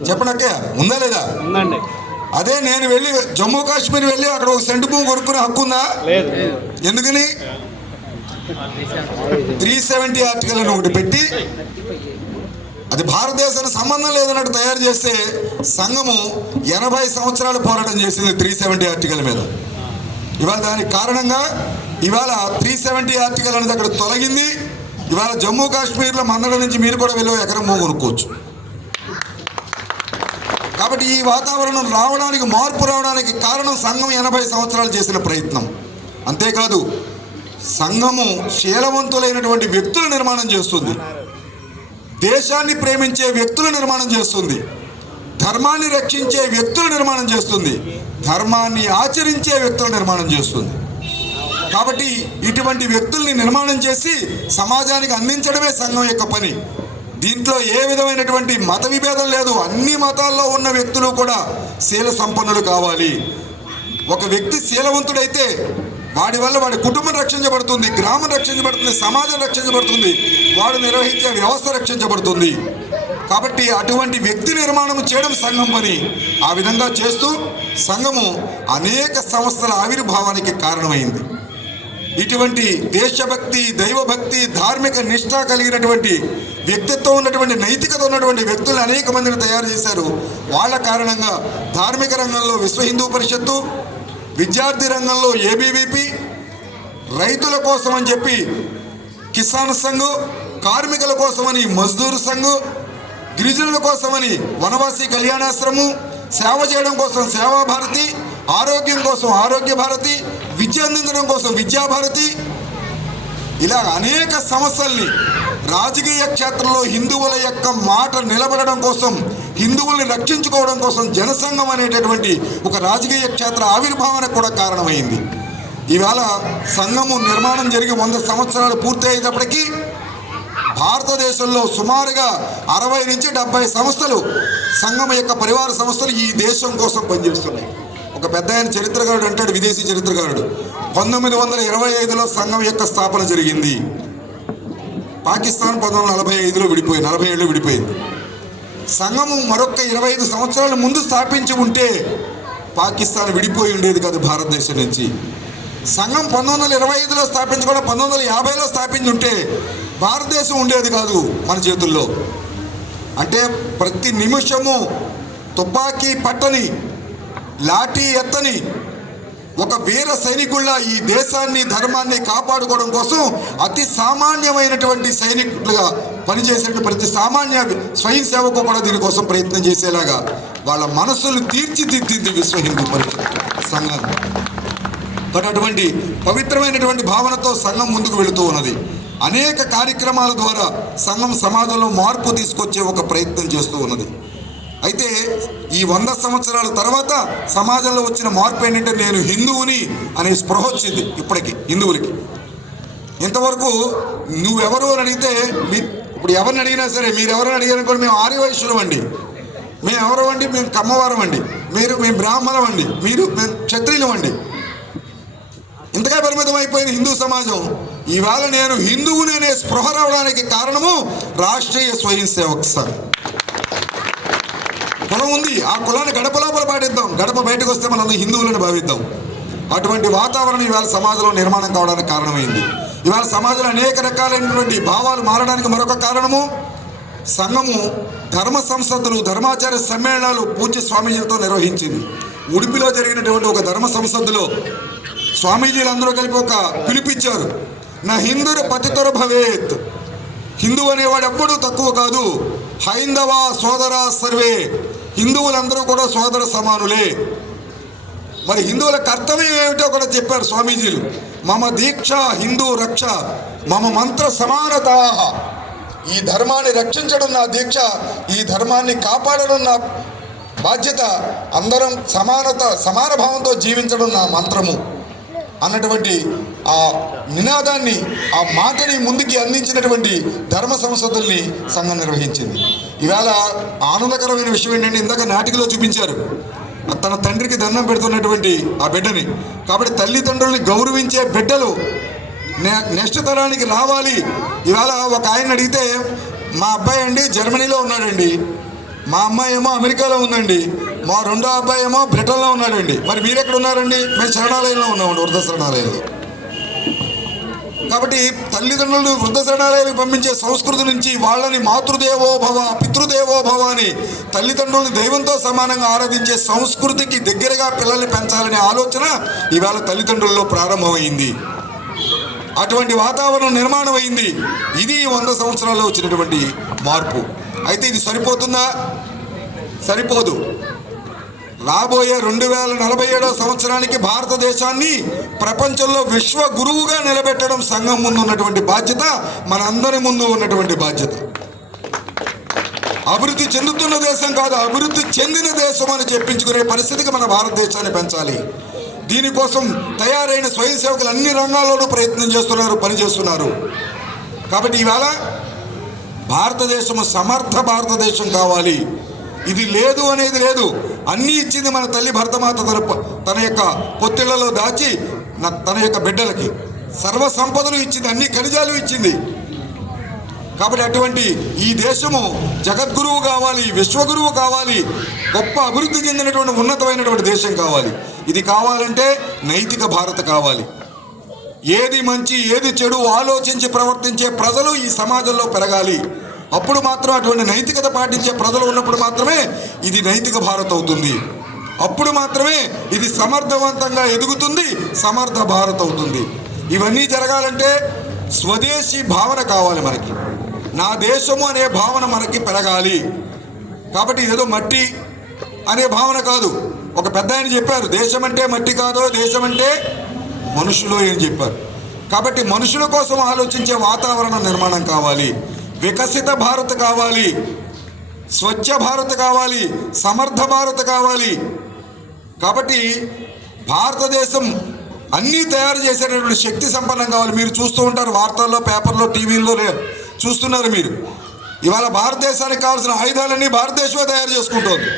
చెప్పనక్కే ఉందా లేదా? అదే నేను వెళ్ళి జమ్మూ కాశ్మీర్ వెళ్ళి అక్కడ ఒక సెంటు భూమి కొనుక్కునే హక్కు ఉందా? ఎందుకని? 370 ఆర్టికల్ అని ఒకటి పెట్టి అది భారతదేశానికి సంబంధం లేదన్నట్టు తయారు చేస్తే సంఘము 80 సంవత్సరాలు పోరాటం చేసింది 370 ఆర్టికల్ మీద. ఇవాళ దానికి కారణంగా ఇవాళ 370 ఆర్టికల్ అనేది అక్కడ తొలగింది. ఇవాళ జమ్మూ కాశ్మీర్లో మందడం నుంచి మీరు కూడా వెళ్ళి ఎకరం భూమి కొనుక్కోవచ్చు. కాబట్టి ఈ వాతావరణం రావడానికి, మార్పు రావడానికి కారణం సంఘం 80 సంవత్సరాలు చేసిన ప్రయత్నం. అంతేకాదు సంఘము శీలవంతులైనటువంటి వ్యక్తుల నిర్మాణం చేస్తుంది, దేశాన్ని ప్రేమించే వ్యక్తుల నిర్మాణం చేస్తుంది, ధర్మాన్ని రక్షించే వ్యక్తుల నిర్మాణం చేస్తుంది, ధర్మాన్ని ఆచరించే వ్యక్తుల నిర్మాణం చేస్తుంది. కాబట్టి ఇటువంటి వ్యక్తుల్ని నిర్మాణం చేసి సమాజానికి అందించడమే సంఘం యొక్క పని. దీంట్లో ఏ విధమైనటువంటి మత విభేదం లేదు. అన్ని మతాల్లో ఉన్న వ్యక్తులు కూడా శీల సంపన్నులు కావాలి. ఒక వ్యక్తి శీలవంతుడైతే వాడి వల్ల వాడి కుటుంబం రక్షించబడుతుంది, గ్రామం రక్షించబడుతుంది, సమాజం రక్షించబడుతుంది, వాడు నిర్వహించే వ్యవస్థ రక్షించబడుతుంది. కాబట్టి అటువంటి వ్యక్తి నిర్మాణం చేయడం సంఘం పని. ఆ విధంగా చేస్తూ సంఘము అనేక సంస్థల ఆవిర్భావానికి కారణమైంది. ఇటువంటి దేశభక్తి, దైవభక్తి, ధార్మిక నిష్ఠ కలిగినటువంటి వ్యక్తిత్వం ఉన్నటువంటి, నైతికత ఉన్నటువంటి వ్యక్తులు అనేక మందిని తయారు చేశారు. వాళ్ళ కారణంగా ధార్మిక రంగంలో విశ్వ హిందూ పరిషత్తు, విద్యార్థి రంగంలో ఏబీవీపీ, రైతుల కోసం అని చెప్పి కిసాన్ సంఘ్, కార్మికుల కోసమని మజ్దూర్ సంఘ్, గిరిజనుల కోసమని వనవాసి కళ్యాణాశ్రము, సేవ చేయడం కోసం సేవా భారతి, ఆరోగ్యం కోసం ఆరోగ్య భారతి, విద్య అందించడం కోసం విద్యాభారతి, ఇలా అనేక సమస్యల్ని రాజకీయ క్షేత్రంలో హిందువుల యొక్క మాట నిలబడడం కోసం, హిందువుల్ని రక్షించుకోవడం కోసం జనసంఘం అనేటటువంటి ఒక రాజకీయ క్షేత్ర ఆవిర్భావానికి కూడా కారణమైంది. ఈవేళ సంఘము నిర్మాణం జరిగి 100 సంవత్సరాలు పూర్తి అయ్యేటప్పటికీ భారతదేశంలో సుమారుగా 60 నుంచి 70 సంస్థలు, సంఘం యొక్క పరివార సంస్థలు ఈ దేశం కోసం పనిచేస్తున్నాయి. ఒక పెద్ద ఆయన చరిత్రకారుడు అంటాడు, విదేశీ చరిత్రకారుడు, 1925లో సంఘం యొక్క స్థాపన జరిగింది. పాకిస్తాన్ 1945లో విడిపోయింది, 40 ఏళ్ళు విడిపోయింది. సంఘము మరొక 25 సంవత్సరాల ముందు స్థాపించి ఉంటే పాకిస్తాన్ విడిపోయి ఉండేది కాదు భారతదేశం నుంచి. సంఘం 1925లో స్థాపించకుండా 1950లో స్థాపించి ఉంటే భారతదేశం ఉండేది కాదు మన చేతుల్లో. అంటే ప్రతి నిమిషము తుపాకీ పట్టని, లాఠీ ఎత్తని ఒక వీర సైనికుల్లా ఈ దేశాన్ని, ధర్మాన్ని కాపాడుకోవడం కోసం అతి సామాన్యమైనటువంటి సైనికులుగా పనిచేసే ప్రతి సామాన్య స్వయం సేవకు కూడా దీనికోసం ప్రయత్నం చేసేలాగా వాళ్ళ మనస్సులు తీర్చిదిద్దింది విశ్వ హిందూ పరిషత్ సంఘాన్ని. అటువంటి పవిత్రమైనటువంటి భావనతో సంఘం ముందుకు వెళుతూ ఉన్నది. అనేక కార్యక్రమాల ద్వారా సంఘం సమాజంలో మార్పు తీసుకొచ్చే ఒక ప్రయత్నం చేస్తూ ఉన్నది. అయితే ఈ 100 సంవత్సరాల తర్వాత సమాజంలో వచ్చిన మార్పు ఏంటంటే నేను హిందువుని అనే స్పృహ వచ్చింది ఇప్పటికీ హిందువులకి. ఇంతవరకు నువ్వెవరు అని అడిగితే, ఇప్పుడు ఎవరిని అడిగినా సరే, మీరు ఎవరిని అడిగారు కూడా మేము ఆర్యవైశ్యులం అండి, మేము ఎవరు అండి, మేము కమ్మవారం అండి, మేము బ్రాహ్మణం అండి, మేము క్షత్రియులం అండి. ఇంతగా పరిమితం అయిపోయిన హిందూ సమాజం ఈవేళ నేను హిందువుని అనే స్పృహ రావడానికి కారణము రాష్ట్రీయ స్వయం సేవక్ సంఘ్. కులం ఉంది, ఆ కులాన్ని గడప లోపల పాటిద్దాం, గడప బయటకు వస్తే మనం హిందువులను భావిద్దాం. అటువంటి వాతావరణం ఇవాళ సమాజంలో నిర్మాణం కావడానికి కారణమైంది. ఇవాళ సమాజంలో అనేక రకాలైనటువంటి భావాలు మారడానికి మరొక కారణము సంఘము ధర్మ సంసదలు, ధర్మాచార్య సమ్మేళనాలు పూజ్య స్వామీజీలతో నిర్వహించింది. ఉడిపిలో జరిగినటువంటి ఒక ధర్మ సంసద్దులో స్వామీజీలందరూ కలిపి ఒక పిలిపించారు, నా హిందురు పతితరు భవేత్, హిందూ అనేవాడు ఎప్పుడూ తక్కువ కాదు, హైందవ సోదర సర్వే, హిందువులందరూ కూడా సోదర సమానులే. మరి హిందువుల కర్తవ్యం ఏమిటో కూడా చెప్పారు స్వామీజీలు. మమ దీక్ష హిందూ రక్ష, మమ మంత్ర సమానత, ఈ ధర్మాన్ని రక్షించడం నా దీక్ష, ఈ ధర్మాన్ని కాపాడడం నా బాధ్యత, అందరం సమాన భావంతో జీవించడం నా మంత్రము అన్నటువంటి ఆ నినాదాన్ని, ఆ మాటని ముందుకి అందించినటువంటి ధర్మ సంసదుల్ని సంఘం నిర్వహించింది. ఈవేళ ఆనందకరమైన విషయం ఏంటంటే, ఇందాక నాటికలో చూపించారు తన తండ్రికి దండం పెడుతున్నటువంటి ఆ బిడ్డని. కాబట్టి తల్లిదండ్రుల్ని గౌరవించే బిడ్డలు నెక్స్ట్ తరానికి రావాలి. ఈవేళ ఒక ఆయన అడిగితే, మా అబ్బాయి అండి జర్మనీలో ఉన్నాడండి, మా అమ్మాయి ఏమో అమెరికాలో ఉందండి, మా రెండో అబ్బాయి ఏమో బ్రిటన్లో ఉన్నాడండి, మరి మీరు ఎక్కడ ఉన్నారండి? మేము శరణాలయంలో ఉన్నామండి, వృద్ధ శరణాలయంలో. కాబట్టి తల్లిదండ్రులు వృద్ధ శరణాలయాలకు పంపించే సంస్కృతి నుంచి వాళ్ళని మాతృదేవోభవ పితృదేవోభవ అని తల్లిదండ్రులను దైవంతో సమానంగా ఆరాధించే సంస్కృతికి దగ్గరగా పిల్లల్ని పెంచాలనే ఆలోచన ఈవేళ తల్లిదండ్రుల్లో ప్రారంభమైంది. అటువంటి వాతావరణం నిర్మాణం అయింది. ఇది 100 సంవత్సరాల్లో వచ్చినటువంటి మార్పు. అయితే ఇది సరిపోతుందా? సరిపోదు. రాబోయే 2047వ సంవత్సరానికి భారతదేశాన్ని ప్రపంచంలో విశ్వ గురువుగా నిలబెట్టడం సంఘం ముందు ఉన్నటువంటి బాధ్యత, మనందరి ముందు ఉన్నటువంటి బాధ్యత. అభివృద్ధి చెందుతున్న దేశం కాదు, అభివృద్ధి చెందిన దేశం అని చెప్పించుకునే పరిస్థితికి మన భారతదేశాన్ని పెంచాలి. దీనికోసం తయారైన స్వయం సేవకులు అన్ని రంగాల్లోనూ ప్రయత్నం చేస్తున్నారు, పనిచేస్తున్నారు. కాబట్టి ఇవాళ భారతదేశం సమర్థ భారతదేశం కావాలి. ఇది లేదు అనేది లేదు. అన్నీ ఇచ్చింది మన తల్లి భరతమాత తన యొక్క పొత్తిళ్లలో దాచి తన యొక్క బిడ్డలకి సర్వ సంపదలు ఇచ్చింది, అన్ని ఖనిజాలు ఇచ్చింది. కాబట్టి అటువంటి ఈ దేశము జగద్గురువు కావాలి, విశ్వగురువు కావాలి, గొప్ప అభివృద్ధి చెందినటువంటి ఉన్నతమైనటువంటి దేశం కావాలి. ఇది కావాలంటే నైతిక భారత కావాలి. ఏది మంచి ఏది చెడు ఆలోచించి ప్రవర్తించే ప్రజలు ఈ సమాజంలో పెరగాలి. అప్పుడు మాత్రం అటువంటి నైతికత పాటించే ప్రజలు ఉన్నప్పుడు మాత్రమే ఇది నైతిక భారత్ అవుతుంది. అప్పుడు మాత్రమే ఇది సమర్థవంతంగా ఎదుగుతుంది, సమర్థ భారత్ అవుతుంది. ఇవన్నీ జరగాలంటే స్వదేశీ భావన కావాలి మనకి. నా దేశము అనే భావన మనకి పెరగాలి. కాబట్టి ఇదేదో మట్టి అనే భావన కాదు. ఒక పెద్ద ఆయన చెప్పారు, దేశం అంటే మట్టి కాదో, దేశం అంటే మనుషులు అని చెప్పారు. కాబట్టి మనుషుల కోసం ఆలోచించే వాతావరణ నిర్మాణం కావాలి. వికసిత భారత్ కావాలి, స్వచ్ఛ భారత్ కావాలి, సమర్థ భారత్ కావాలి. కాబట్టి భారతదేశం అన్నీ తయారు చేసేటటువంటి శక్తి సంపన్నం కావాలి. మీరు చూస్తూ ఉంటారు వార్తల్లో, పేపర్లో, టీవీల్లో చూస్తున్నారు మీరు. ఇవాళ భారతదేశానికి కావాల్సిన ఆయుధాలన్నీ భారతదేశమే తయారు చేసుకుంటోంది.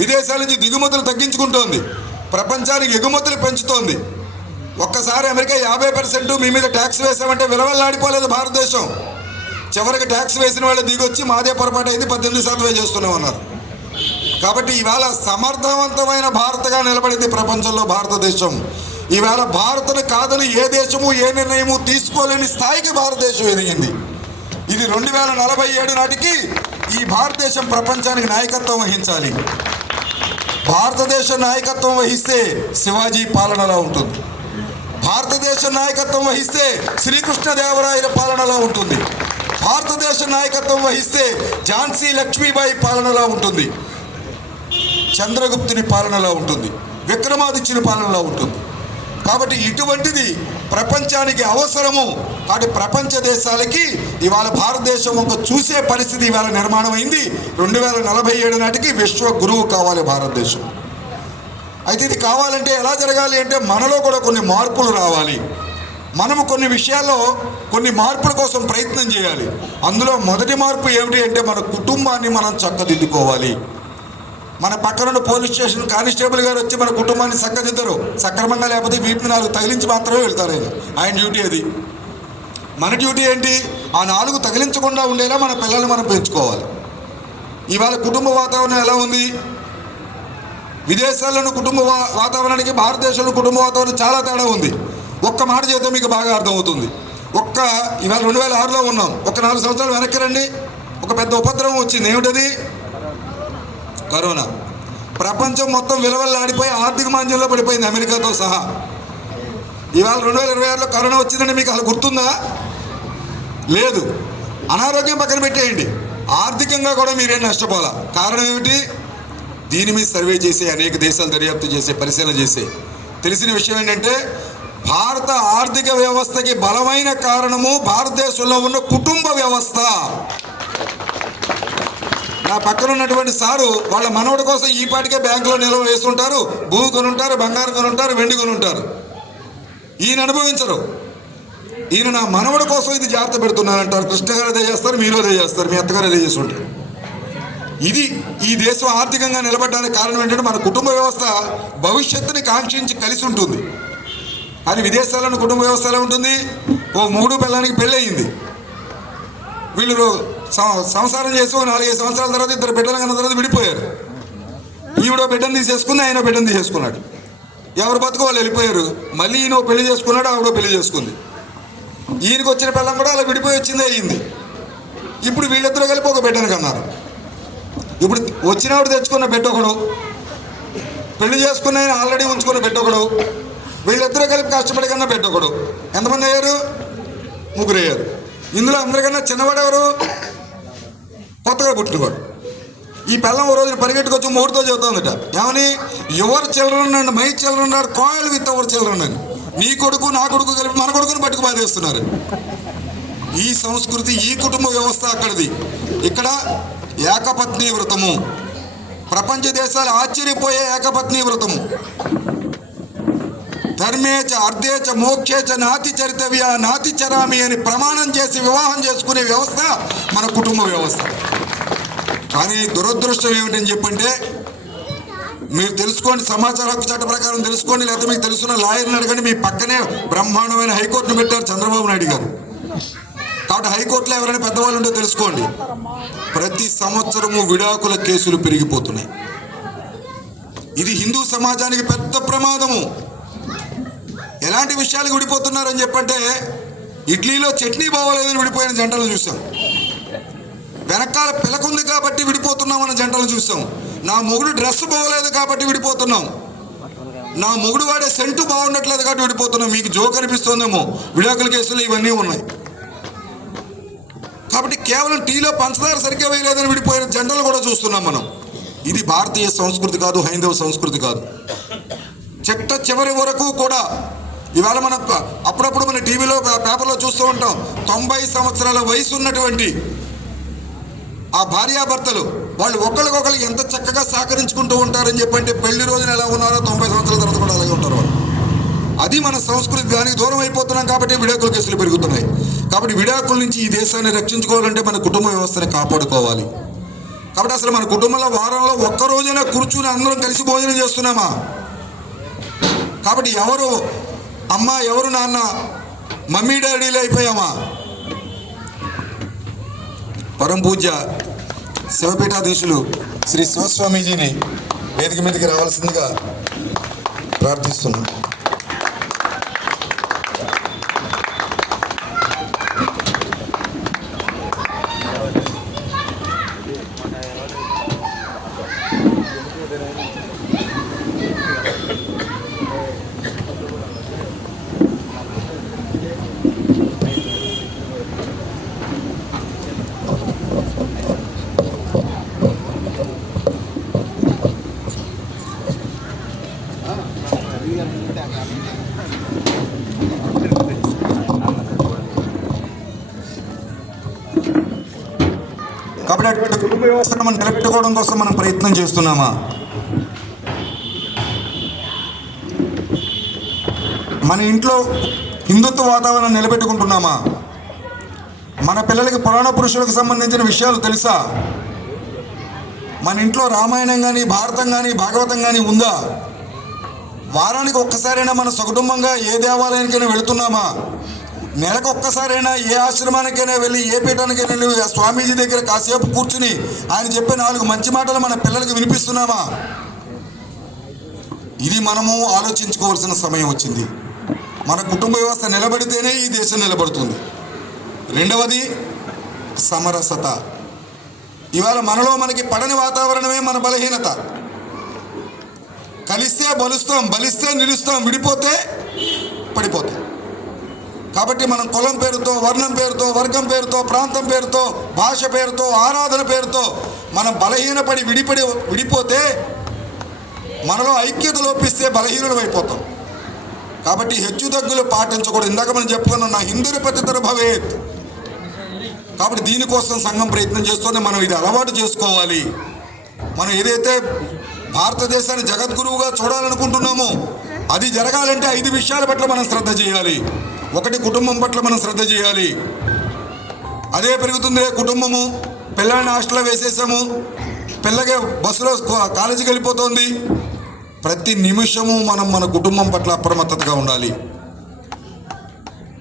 విదేశాల నుంచి దిగుమతులు తగ్గించుకుంటోంది, ప్రపంచానికి ఎగుమతులు పెంచుతోంది. ఒక్కసారి అమెరికా 50% మీ మీద ట్యాక్స్ వేసామంటే విలవల్లాడిపోలేదు భారతదేశం. చివరికి ట్యాక్స్ వేసిన వాళ్ళు దిగొచ్చి మాదే పొరపాటు అయింది, 18% చేస్తున్నామన్నారు. కాబట్టి ఇవాళ సమర్థవంతమైన భారత్గా నిలబడింది ప్రపంచంలో భారతదేశం. ఈవేళ భారత్ను కాదని ఏ దేశము ఏ నిర్ణయము తీసుకోలేని స్థాయికి భారతదేశం ఎదిగింది. ఇది 2047 నాటికి ఈ భారతదేశం ప్రపంచానికి నాయకత్వం వహించాలి. భారతదేశం నాయకత్వం వహిస్తే శివాజీ పాలనలో ఉంటుంది. భారతదేశం నాయకత్వం వహిస్తే శ్రీకృష్ణదేవరాయల పాలనలో ఉంటుంది. భారతదేశం నాయకత్వం వహిస్తే ఝాన్సీ లక్ష్మీబాయి పాలనలో ఉంటుంది, చంద్రగుప్తుని పాలనలో ఉంటుంది, విక్రమాదిత్యుని పాలనలో ఉంటుంది. కాబట్టి ఇటువంటిది ప్రపంచానికి అవసరము. కాబట్టి ప్రపంచ దేశాలకి ఇవాళ భారతదేశం ఒక చూసే పరిస్థితి ఇవాళ నిర్మాణం అయింది. 2047 నాటికి విశ్వ గురువు కావాలి భారతదేశం. అయితే ఇది కావాలంటే ఎలా జరగాలి అంటే మనలో కూడా కొన్ని మార్పులు రావాలి. మనము కొన్ని విషయాల్లో కొన్ని మార్పుల కోసం ప్రయత్నం చేయాలి. అందులో మొదటి మార్పు ఏమిటి అంటే మన కుటుంబాన్ని మనం చక్కదిద్దుకోవాలి. మన పక్కనున్న పోలీస్ స్టేషన్ కానిస్టేబుల్ గారు వచ్చి మన కుటుంబాన్ని చక్కదిద్దరు. సక్రమంగా లేకపోతే వీటిని 4 తగిలించి మాత్రమే వెళ్తారు. ఆయన డ్యూటీ అది. మన డ్యూటీ ఏంటి? ఆ 4 తగిలించకుండా ఉండేలా మన పిల్లల్ని మనం పెంచుకోవాలి. ఇవాళ కుటుంబ వాతావరణం ఎలా ఉంది? విదేశాల్లోని కుటుంబ వాతావరణానికి భారతదేశంలో కుటుంబ వాతావరణం చాలా తేడా ఉంది. ఒక్క మాట చేస్తే మీకు బాగా అర్థమవుతుంది. ఇవాళ 2006లో ఉన్నాం. ఒక 4 సంవత్సరాలు వెనక్కి రండి, ఒక పెద్ద ఉపద్రవం వచ్చింది. ఏమిటది? కరోనా. ప్రపంచం మొత్తం విలువల్లాడిపోయి ఆర్థిక మాంద్యంలో పడిపోయింది, అమెరికాతో సహా. ఇవాళ 2026లో కరోనా వచ్చిందని మీకు అసలు గుర్తుందా? లేదు. అనారోగ్యం పక్కన పెట్టేయండి, ఆర్థికంగా కూడా మీరేం నష్టపోలా. కారణం ఏమిటి? దీని మీద సర్వే చేసే అనేక దేశాలు దర్యాప్తు చేసే, పరిశీలన చేసే తెలిసిన విషయం ఏంటంటే భారత ఆర్థిక వ్యవస్థకి బలమైన కారణము భారతదేశంలో ఉన్న కుటుంబ వ్యవస్థ. నా పక్కన ఉన్నటువంటి సారు వాళ్ళ మనవడి కోసం ఈ పాటికే బ్యాంకులో నిల్వ వేస్తుంటారు, భూమి కొనుంటారు, బంగారం కొనుంటారు, వెండి కొనుంటారు. ఈయన అనుభవించరు. ఈయన నా మనవడి కోసం ఇది జాగ్రత్త పెడుతున్నారంటారు. కృష్ణ గారు అదే చేస్తారు, మీరు అదే చేస్తారు, మీ అత్తగారు అదే చేస్తుంటారు. ఇది ఈ దేశం ఆర్థికంగా నిలబడడానికి కారణం ఏంటంటే మన కుటుంబ వ్యవస్థ భవిష్యత్తుని కాంక్షించి కలిసి ఉంటుంది. అని విదేశాలను కుటుంబ వ్యవస్థ ఎలా ఉంటుంది? ఓ 3 పిల్లలకి పెళ్ళి అయింది. వీళ్ళు సంసారం చేసి 4-5 సంవత్సరాల తర్వాత 2 బిడ్డలు కన్న తర్వాత విడిపోయారు. ఈవిడో బిడ్డను తీసేసుకుంది, ఆయన బిడ్డను తీసేసుకున్నాడు. ఎవరు బతుకు వాళ్ళు వెళ్ళిపోయారు. మళ్ళీ ఈయన పెళ్లి చేసుకున్నాడు, ఆవిడో పెళ్లి చేసుకుంది. ఈయనకు వచ్చిన పిల్లం కూడా అలా విడిపోయి వచ్చిందే అయ్యింది. ఇప్పుడు వీళ్ళిద్దరూ కలిపి ఒక బిడ్డను కన్నారు. ఇప్పుడు వచ్చినవాడు తెచ్చుకున్న బిడ్డ ఒకడు, పెళ్లి చేసుకున్న ఆయన ఆల్రెడీ ఉంచుకున్న బిడ్డ ఒకడు, వీళ్ళిద్దరూ కలిపి కష్టపడి కన్నా బిడ్డ ఒకడు. ఎంతమంది అయ్యారు? 3 అయ్యారు. ఇందులో అందరికన్నా చిన్నవాడు ఎవరు? కొత్తగా పుట్టినవాడు. ఈ పిల్లం ఓ రోజున పరిగెట్టుకొచ్చి 3తో చెబుతుందట, ఏమని? Your children and my children are coil with our children అని. నీ కొడుకు నా కొడుకు కలిపి మన కొడుకుని పట్టుకు బాధేస్తున్నారు. ఈ సంస్కృతి, ఈ కుటుంబ వ్యవస్థ అక్కడిది. ఇక్కడ ఏకపత్ని వ్రతము, ప్రపంచ దేశాలు ఆశ్చర్యపోయే ఏకపత్ని వ్రతము. ధర్మేచ అర్ధేచ మోక్షేచ నాతి చరితవ్య నాతి చరామి అని ప్రమాణం చేసి వివాహం చేసుకునే వ్యవస్థ మన కుటుంబ వ్యవస్థ. కానీ దురదృష్టం ఏమిటని చెప్పంటే, మీరు తెలుసుకోండి, సమాచార హక్కు చట్ట ప్రకారం తెలుసుకోండి, లేకపోతే మీకు తెలుసున్న లాయర్ని అడగండి. మీ పక్కనే బ్రహ్మాండమైన హైకోర్టును పెట్టారు చంద్రబాబు నాయుడు గారు. కాబట్టి హైకోర్టులో ఎవరైనా పెద్దవాళ్ళు ఉంటే తెలుసుకోండి. ప్రతి సంవత్సరము విడాకుల కేసులు పెరిగిపోతున్నాయి. ఇది హిందూ సమాజానికి పెద్ద ప్రమాదము. ఎలాంటి విషయాలకు విడిపోతున్నారని చెప్పంటే, ఇడ్లీలో చట్నీ బాగోలేదని విడిపోయిన జంటలు చూసాం. వెనకాల పిలకుంది కాబట్టి విడిపోతున్నామన్న జంటలు చూసాం. నా మొగుడు డ్రెస్ బాగోలేదు కాబట్టి విడిపోతున్నాం. నా మొగుడు వాడే సెంటు బాగుండట్లేదు కాబట్టి విడిపోతున్నాం. మీకు జోక్ అనిపిస్తుందేమో, విడాకుల కేసులు ఇవన్నీ ఉన్నాయి. కాబట్టి కేవలం టీలో పంచదార సరిగ్గా వేయలేదని విడిపోయిన జెండలు కూడా చూస్తున్నాం మనం. ఇది భారతీయ సంస్కృతి కాదు, హైందవ సంస్కృతి కాదు. చిట్ట చివరి వరకు కూడా ఇవాళ మనం అప్పుడప్పుడు మన టీవీలో పేపర్లో చూస్తూ ఉంటాం, 90 సంవత్సరాల వయసు ఉన్నటువంటి ఆ భార్యాభర్తలు వాళ్ళు ఒకరికొకరు ఎంత చక్కగా సహకరించుకుంటూ ఉంటారని చెప్పంటే పెళ్లి రోజున ఎలా ఉన్నారో 90 సంవత్సరాల తర్వాత కూడా అలాగే ఉంటారు వాళ్ళు. అది మన సంస్కృతి. దానికి దూరం అయిపోతున్నాం కాబట్టి విడాకుల కేసులు పెరుగుతున్నాయి. కాబట్టి విడాకుల నుంచి ఈ దేశాన్ని రక్షించుకోవాలంటే మన కుటుంబ వ్యవస్థని కాపాడుకోవాలి. కాబట్టి అసలు మన కుటుంబంలో వారంలో ఒక్కరోజైనా కూర్చుని అందరం కలిసి భోజనం చేస్తున్నామా? కాబట్టి ఎవరు అమ్మ ఎవరు నాన్న మమ్మీ డాడీలు అయిపోయామా? పరమ పూజ్య శివపీఠాధీశులు శ్రీ శివస్వామీజీని వేదిక మీదకి రావాల్సిందిగా ప్రార్థిస్తున్నాను. కాబట్టి కుటుంబ వ్యవస్థను మనం నిలబెట్టుకోవడం కోసం మనం ప్రయత్నం చేస్తున్నామా? మన ఇంట్లో హిందుత్వ వాతావరణం నిలబెట్టుకుంటున్నామా? మన పిల్లలకి పురాణ పురుషులకు సంబంధించిన విషయాలు తెలుసా? మన ఇంట్లో రామాయణం కానీ భారతం కానీ భాగవతం కానీ ఉందా? వారానికి ఒక్కసారైనా మన సకుటుంబంగా ఏ దేవాలయానికైనా వెళుతున్నామా? నెలకు ఒక్కసారైనా ఏ ఆశ్రమానికైనా వెళ్ళి ఏ పీఠానికైనా వెళ్ళి స్వామీజీ దగ్గర కాసేపు కూర్చుని ఆయన చెప్పే 4 మంచి మాటలు మన పిల్లలకి వినిపిస్తున్నామా? ఇది మనము ఆలోచించుకోవాల్సిన సమయం వచ్చింది. మన కుటుంబ వ్యవస్థ నిలబడితేనే ఈ దేశం నిలబడుతుంది. రెండవది సమరసత. ఇవాళ మనలో మనకి పడని వాతావరణమే మన బలహీనత. కలిస్తే బలుస్తాం, బలిస్తే నిలుస్తాం, విడిపోతే పడిపోతాం. కాబట్టి మనం కులం పేరుతో, వర్ణం పేరుతో, వర్గం పేరుతో, ప్రాంతం పేరుతో, భాష పేరుతో, ఆరాధన పేరుతో మనం బలహీనపడి విడిపోతే మనలో ఐక్యత లోపిస్తే బలహీనులు అయిపోతాం. కాబట్టి హెచ్చుతగ్గులు పాటించకూడదు. ఇందాక మనం చెప్పుకున్నాం, నా హిందురిపతితర భవేత్. కాబట్టి దీనికోసం సంఘం ప్రయత్నం చేస్తుంది. మనం ఇది అలవాటు చేసుకోవాలి. మనం ఏదైతే భారతదేశాన్ని జగద్గురువుగా చూడాలనుకుంటున్నామో అది జరగాలంటే 5 విషయాల పట్ల మనం శ్రద్ధ చేయాలి. 1 కుటుంబం పట్ల మనం శ్రద్ధ చేయాలి. అదే పెరుగుతుంది కుటుంబము. పిల్లల్ని హాస్టల్లో వేసేసాము, పిల్లకి బస్సులో కాలేజీకి వెళ్ళిపోతుంది. ప్రతి నిమిషము మనం మన కుటుంబం పట్ల అప్రమత్తతగా ఉండాలి.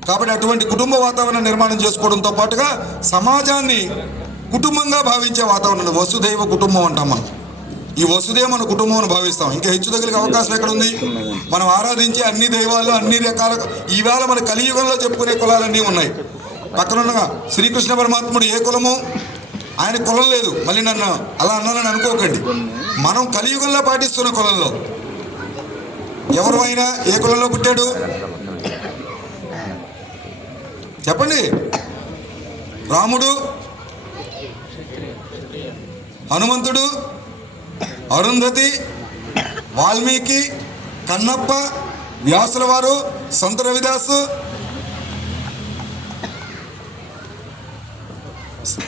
కాబట్టి అటువంటి కుటుంబ వాతావరణం నిర్మాణం చేసుకోవడంతో పాటుగా సమాజాన్ని కుటుంబంగా భావించే వాతావరణం, వసుదైవ కుటుంబం అంటాం మనం. ఈ వసుదే మన కుటుంబం అని భావిస్తాం. ఇంకా హెచ్చు తగిలికి అవకాశం ఎక్కడుంది? మనం ఆరాధించే అన్ని దైవాలు అన్ని రకాల ఈవేళ మన కలియుగంలో చెప్పుకునే కులాలన్నీ ఉన్నాయి. పక్కనున్న శ్రీకృష్ణ పరమాత్ముడు ఏ కులము? ఆయన కులం లేదు. మళ్ళీ నన్ను అలా అన్నానని అనుకోకండి. మనం కలియుగంలో పాటిస్తున్న కులంలో ఎవరు అయినా ఏ కులంలో పుట్టాడు చెప్పండి? రాముడు, హనుమంతుడు, అరుంధతి, వాల్మీకి, కన్నప్ప, వ్యాసుల వారు, సంత రవిదాసు,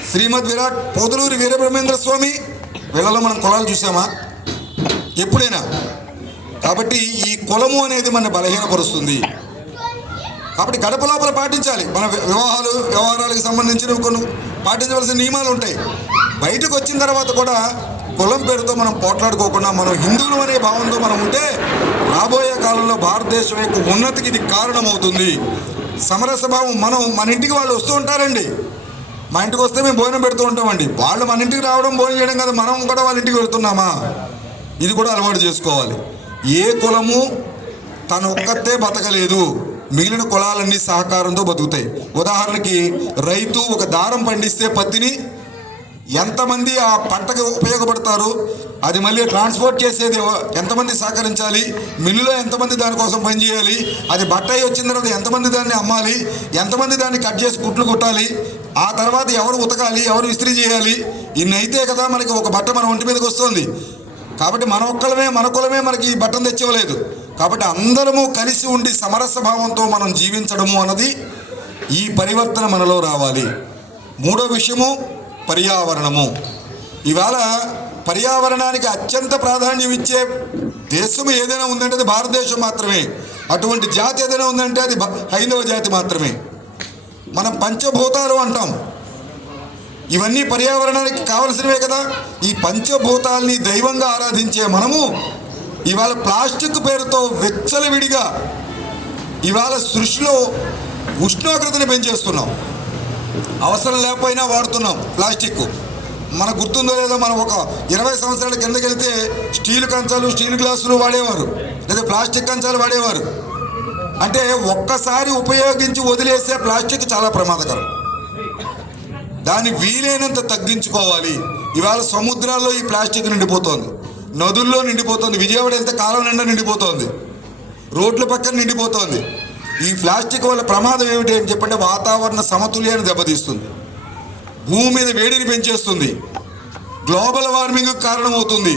శ్రీమద్ విరాట్, పోతులూరి వీరబ్రహ్మేంద్ర స్వామి, వీళ్ళలో మనం కులాలు చూసామా ఎప్పుడైనా? కాబట్టి ఈ కులము అనేది మన బలహీనపరుస్తుంది. కాబట్టి గడప లోపల పాటించాలి. మన వ్యవహారాలకు సంబంధించిన కొన్ని పాటించవలసిన నియమాలు ఉంటాయి. బయటకు వచ్చిన తర్వాత కూడా కులం పేరుతో మనం పోట్లాడుకోకుండా మనం హిందువులు అనే భావంతో మనం ఉంటే రాబోయే కాలంలో భారతదేశం యొక్క ఉన్నతికి ఇది కారణమవుతుంది. సమరస భావం. మన ఇంటికి వాళ్ళు వస్తూ ఉంటారండి. మా ఇంటికి వస్తే మేము భోజనం పెడుతూ ఉంటామండి. వాళ్ళు మన ఇంటికి రావడం భోజనం చేయడం కదా, మనం కూడా వాళ్ళ ఇంటికి వెళ్తున్నామా? ఇది కూడా అలవాటు చేసుకోవాలి. ఏ కులము తను ఒక్కతే బతకలేదు, మిగిలిన కులాలన్నీ సహకారంతో బతుకుతాయి. ఉదాహరణకి రైతు ఒక దారం పండిస్తే పత్తిని ఎంతమంది ఆ పంటకు ఉపయోగపడతారు, అది మళ్ళీ ట్రాన్స్పోర్ట్ చేసేది ఎంతమంది సహకరించాలి, మిల్లులో ఎంతమంది దానికోసం పనిచేయాలి, అది బట్ట అయి వచ్చిన తర్వాత ఎంతమంది దాన్ని అమ్మాలి, ఎంతమంది దాన్ని కట్ చేసి కుట్లు కుట్టాలి, ఆ తర్వాత ఎవరు ఉతకాలి, ఎవరు ఇస్త్రీ చేయాలి, ఇన్ని అయితే కదా మనకి ఒక బట్ట మన ఒంటి మీదకి వస్తుంది. కాబట్టి మన కులమే మనకి ఈ బట్టను తెచ్చివ్వలేదు. కాబట్టి అందరము కలిసి ఉండి సమరస భావంతో మనం జీవించడము అన్నది ఈ పరివర్తన మనలో రావాలి. మూడో విషయము పర్యావరణము. ఇవాళ పర్యావరణానికి అత్యంత ప్రాధాన్యం ఇచ్చే దేశం ఏదైనా ఉందంటే అది భారతదేశం మాత్రమే. అటువంటి జాతి ఏదైనా ఉందంటే అది హైందవ జాతి మాత్రమే. మనం పంచభూతాలు అంటాం. ఇవన్నీ పర్యావరణానికి కావలసినవే కదా. ఈ పంచభూతాల్ని దైవంగా ఆరాధించే మనము ఇవాళ ప్లాస్టిక్ పేరుతో విచ్చలవిడిగా ఇవాళ సృష్టిలో ఉష్ణోగ్రతని పెంచేస్తున్నాం. అవసరం లేకపోయినా వాడుతున్నాం ప్లాస్టిక్. మనకు గుర్తుందో లేదో, మనం ఒక 20 సంవత్సరాల కిందకి వెళ్తే స్టీల్ కంచాలు, స్టీల్ గ్లాసులు వాడేవారు, లేదా ప్లాస్టిక్ కంచాలు వాడేవారు. అంటే ఒక్కసారి ఉపయోగించి వదిలేసే ప్లాస్టిక్ చాలా ప్రమాదకరం. దాన్ని వీలైనంత తగ్గించుకోవాలి. ఇవాళ సముద్రాల్లో ఈ ప్లాస్టిక్ నిండిపోతుంది, నదుల్లో నిండిపోతుంది, విజయవాడ వెళ్తే కాలం నిండా నిండిపోతుంది, రోడ్ల పక్కన నిండిపోతుంది. ఈ ప్లాస్టిక్ వల్ల ప్రమాదం ఏమిటి అని చెప్పంటే వాతావరణ సమతుల్యాన్ని దెబ్బతీస్తుంది, భూమి మీద వేడిని పెంచేస్తుంది, గ్లోబల్ వార్మింగ్ కారణమవుతుంది.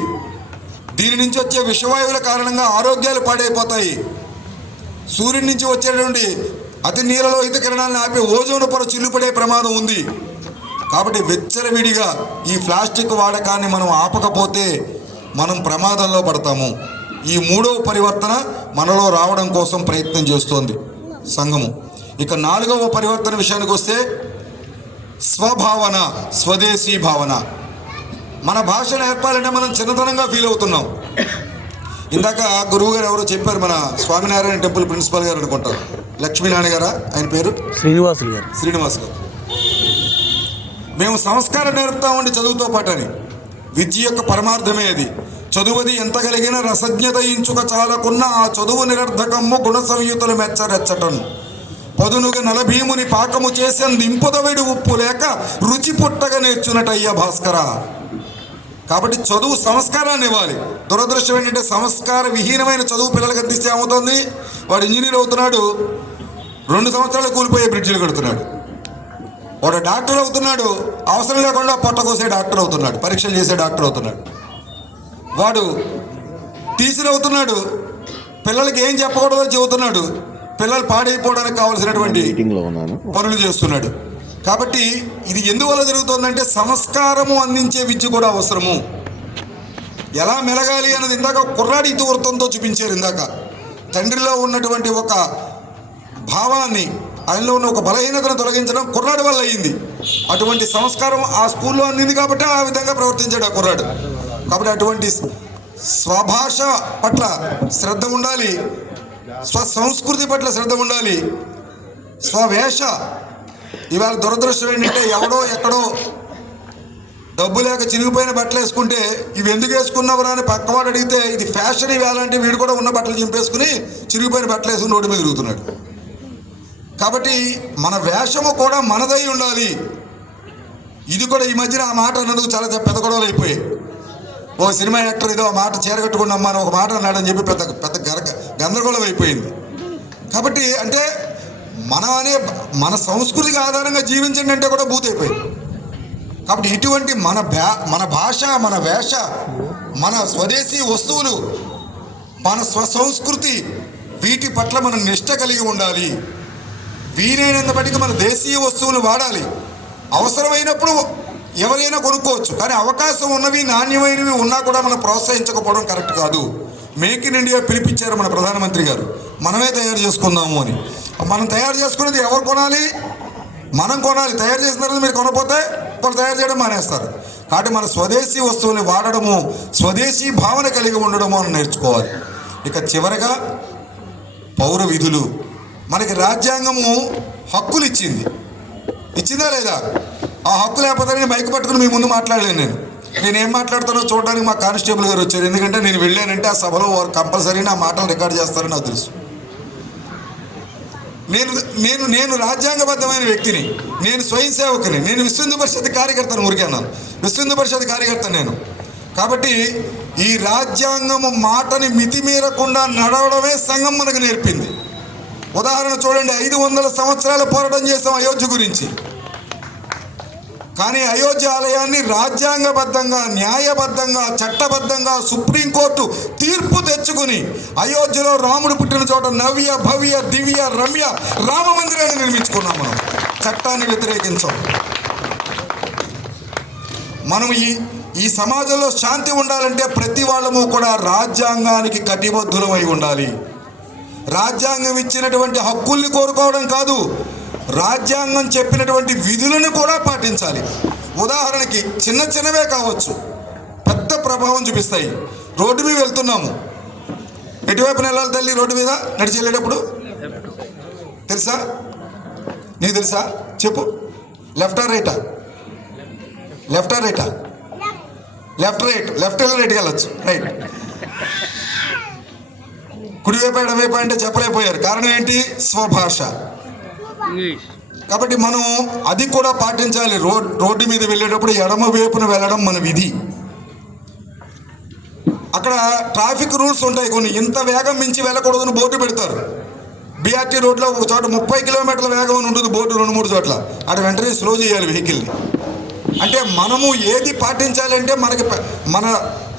దీని నుంచి వచ్చే విషవాయువుల కారణంగా ఆరోగ్యాలు పాడైపోతాయి. సూర్యుడి నుంచి వచ్చేటువంటి అతి నీలలోహిత కిరణాలను ఆపి ఓజోన్ పొర చిల్లుపడే ప్రమాదం ఉంది. కాబట్టి విచ్చలవిడిగా ఈ ప్లాస్టిక్ వాడకాన్ని మనం ఆపకపోతే మనం ప్రమాదంలో పడతాము. ఈ మూడవ పరివర్తన మనలో రావడం కోసం ప్రయత్నం చేస్తోంది సంఘము. ఇక 4వ పరివర్తన విషయానికి వస్తే స్వభావన, స్వదేశీ భావన. మన భాష నేర్పాలంటే మనం చిన్నతనంగా ఫీల్ అవుతున్నాం. ఇందాక గురువు గారు ఎవరో చెప్పారు, మన స్వామినారాయణ టెంపుల్ ప్రిన్సిపల్ గారు అనుకుంటారు, లక్ష్మీనారాయణ గారా ఆయన పేరు, శ్రీనివాస్ గారు. మేము సంస్కారం నేర్పుతామండి చదువుతో పాటు అని. విద్య యొక్క పరమార్థమే అది. చదువుది ఎంత కలిగిన రసజ్ఞత ఇంచుక చాలకున్న ఆ చదువు నిరర్ధకమ్ము గుణ సంయుతులు మెచ్చరెచ్చటన్ పదునుగా నలభీముని పాకము చేసేందు ఇంపుదవిడి ఉప్పు లేక రుచి పుట్టగా నేర్చునటయ్య భాస్కర. కాబట్టి చదువు సంస్కారాన్ని ఇవ్వాలి. దురదృష్టం ఏంటంటే సంస్కార విహీనమైన చదువు పిల్లలకు అందిస్తే ఏమవుతుంది, వాడు ఇంజనీర్ అవుతున్నాడు, 2 సంవత్సరాలు కూలిపోయే బ్రిడ్జిలు కడుతున్నాడు. వాడు డాక్టర్ అవుతున్నాడు, అవసరం లేకుండా పొట్ట కోసే డాక్టర్ అవుతున్నాడు, పరీక్షలు చేసే డాక్టర్ అవుతున్నాడు. వాడు టీచర్ అవుతున్నాడు, పిల్లలకి ఏం చెప్పకూడదో చెబుతున్నాడు, పిల్లలు పాడైపోవడానికి కావాల్సినటువంటి పనులు చేస్తున్నాడు. కాబట్టి ఇది ఎందువల్ల జరుగుతుందంటే సంస్కారము అందించే విద్య కూడా అవసరము. ఎలా మెలగాలి అన్నది ఇందాక కుర్రాడి ఇతివృత్తంతో చూపించారు. ఇందాక తండ్రిలో ఉన్నటువంటి ఒక భావాన్ని, ఆయనలో ఉన్న ఒక బలహీనతను తొలగించడం కుర్రాడి వల్ల అయ్యింది. అటువంటి సంస్కారం ఆ స్కూల్లో అందింది కాబట్టి ఆ విధంగా ప్రవర్తించాడు ఆ కుర్రాడు. కాబట్టి అటువంటి స్వభాష పట్ల శ్రద్ధ ఉండాలి, స్వసంస్కృతి పట్ల శ్రద్ధ ఉండాలి. స్వవేష, ఇవాళ దురదృష్టం ఏంటంటే ఎవడో ఎక్కడో డబ్బు లేక చిరిగిపోయిన బట్టలు వేసుకుంటే ఇవి ఎందుకు వేసుకున్నావురా అని పక్కవాడు అడిగితే ఇది ఫ్యాషన్ ఇవాళ అంటే వీడు కూడా ఉన్న బట్టలు చింపేసుకుని చిరిగిపోయిన బట్టలు వేసుకుని రోడ్డు మీద తిరుగుతున్నాడు. కాబట్టి మన వేషము కూడా మనదై ఉండాలి. ఇది కూడా ఈ మధ్యన ఆ మాట అన్నందుకు చాలా పెద్ద గొడవలు అయిపోయాయి. ఓ సినిమా యాక్టర్ ఏదో ఆ మాట చేరగట్టుకున్నామ్మా అని ఒక మాట అన్నాడని చెప్పి పెద్ద గందరగోళం అయిపోయింది. కాబట్టి అంటే మన సంస్కృతికి ఆధారంగా జీవించండి అంటే కూడా భూతైపోయింది. కాబట్టి ఇటువంటి మన భాష, మన వేష, మన స్వదేశీ వస్తువులు, మన స్వసంస్కృతి, వీటి పట్ల మనం నిష్ట కలిగి ఉండాలి. వీలైనంత బట్టికి మన దేశీయ వస్తువులు వాడాలి. అవసరమైనప్పుడు ఎవరైనా కొనుక్కోవచ్చు, కానీ అవకాశం ఉన్నవి, నాణ్యమైనవి ఉన్నా కూడా మనం ప్రోత్సహించకపోవడం కరెక్ట్ కాదు. మేక్ ఇన్ ఇండియా పిలిపించారు మన ప్రధానమంత్రి గారు, మనమే తయారు చేసుకుందాము అని. మనం తయారు చేసుకునేది ఎవరు కొనాలి? మనం కొనాలి. తయారు చేసిన తర్వాత మీరు కొనకపోతే వాళ్ళు తయారు చేయడం మానేస్తారు. కాబట్టి మన స్వదేశీ వస్తువుని వాడడము, స్వదేశీ భావన కలిగి ఉండడము అని నేర్చుకోవాలి. ఇక చివరగా పౌర విధులు. మనకి రాజ్యాంగము హక్కులు ఇచ్చిందా లేదా? ఆ హక్కు లేకపోతే నేను మైక్ పట్టుకుని మీ ముందు మాట్లాడలేను. నేనేం మాట్లాడుతానో చూడడానికి మా కానిస్టేబుల్ గారు వచ్చారు. ఎందుకంటే నేను వెళ్ళానంటే ఆ సభలో వారు కంపల్సరీ నా మాటలు రికార్డ్ చేస్తారని నాకు తెలుసు. నేను రాజ్యాంగబద్ధమైన వ్యక్తిని, నేను స్వయం సేవకుని, నేను విశ్వ హిందూ పరిషత్ కార్యకర్తను. ఊరికే అన్నాను, విశ్వ హిందూ పరిషత్ కార్యకర్త నేను. కాబట్టి ఈ రాజ్యాంగము మాటని మితిమీరకుండా నడవడమే సంఘం మనకు నేర్పింది. ఉదాహరణ చూడండి, 500 సంవత్సరాల పోరాటం చేసాం అయోధ్య గురించి. కానీ అయోధ్య ఆలయాన్ని రాజ్యాంగబద్ధంగా, న్యాయబద్ధంగా, చట్టబద్ధంగా సుప్రీంకోర్టు తీర్పు తెచ్చుకుని అయోధ్యలో రాముడు పుట్టిన చోట నవ్య భవ్య దివ్య రమ్య రామ మందిరాన్ని నిర్మించుకున్నాం. మనం చట్టాన్ని వ్యతిరేకించాం. మనం ఈ సమాజంలో శాంతి ఉండాలంటే ప్రతి వాళ్ళము కూడా రాజ్యాంగానికి కటిబద్ధులమై ఉండాలి. రాజ్యాంగం ఇచ్చినటువంటి హక్కుల్ని కోరుకోవడం కాదు, రాజ్యాంగం చెప్పినటువంటి విధులను కూడా పాటించాలి. ఉదాహరణకి చిన్నవే కావచ్చు, పెద్ద ప్రభావం చూపిస్తాయి. రోడ్డు మీద వెళ్తున్నాము, ఎటువైపున వెళ్ళాలి తల్లి? రోడ్డు మీద నడిచి వెళ్ళేటప్పుడు తెలుసా? నీకు తెలుసా? చెప్పు. లెఫ్టా రైటా? లెఫ్టా రైటా? లెఫ్ట్ వెళ్ళి రైట్కి వెళ్ళచ్చు. రైట్. కుడివైపు ఎడవైపు అంటే చెప్పలేకపోయారు. కారణం ఏంటి? స్వభాష. కాబట్టి మనం అది కూడా పాటించాలి. రోడ్డు మీద వెళ్ళేటప్పుడు ఎడమ వైపున వెళ్ళడం మన విధి. అక్కడ ట్రాఫిక్ రూల్స్ ఉంటాయి కొన్ని. ఇంత వేగం మించి వెళ్ళకూడదని బోర్డు పెడతారు. బీఆర్టీ రోడ్లో ఒక చోట 30 కిలోమీటర్ల వేగం అని ఉంటుంది బోర్డు, 2-3 చోట్ల. అటు వెంటనే స్లో చేయాలి వెహికల్ని. అంటే మనము ఏది పాటించాలంటే మన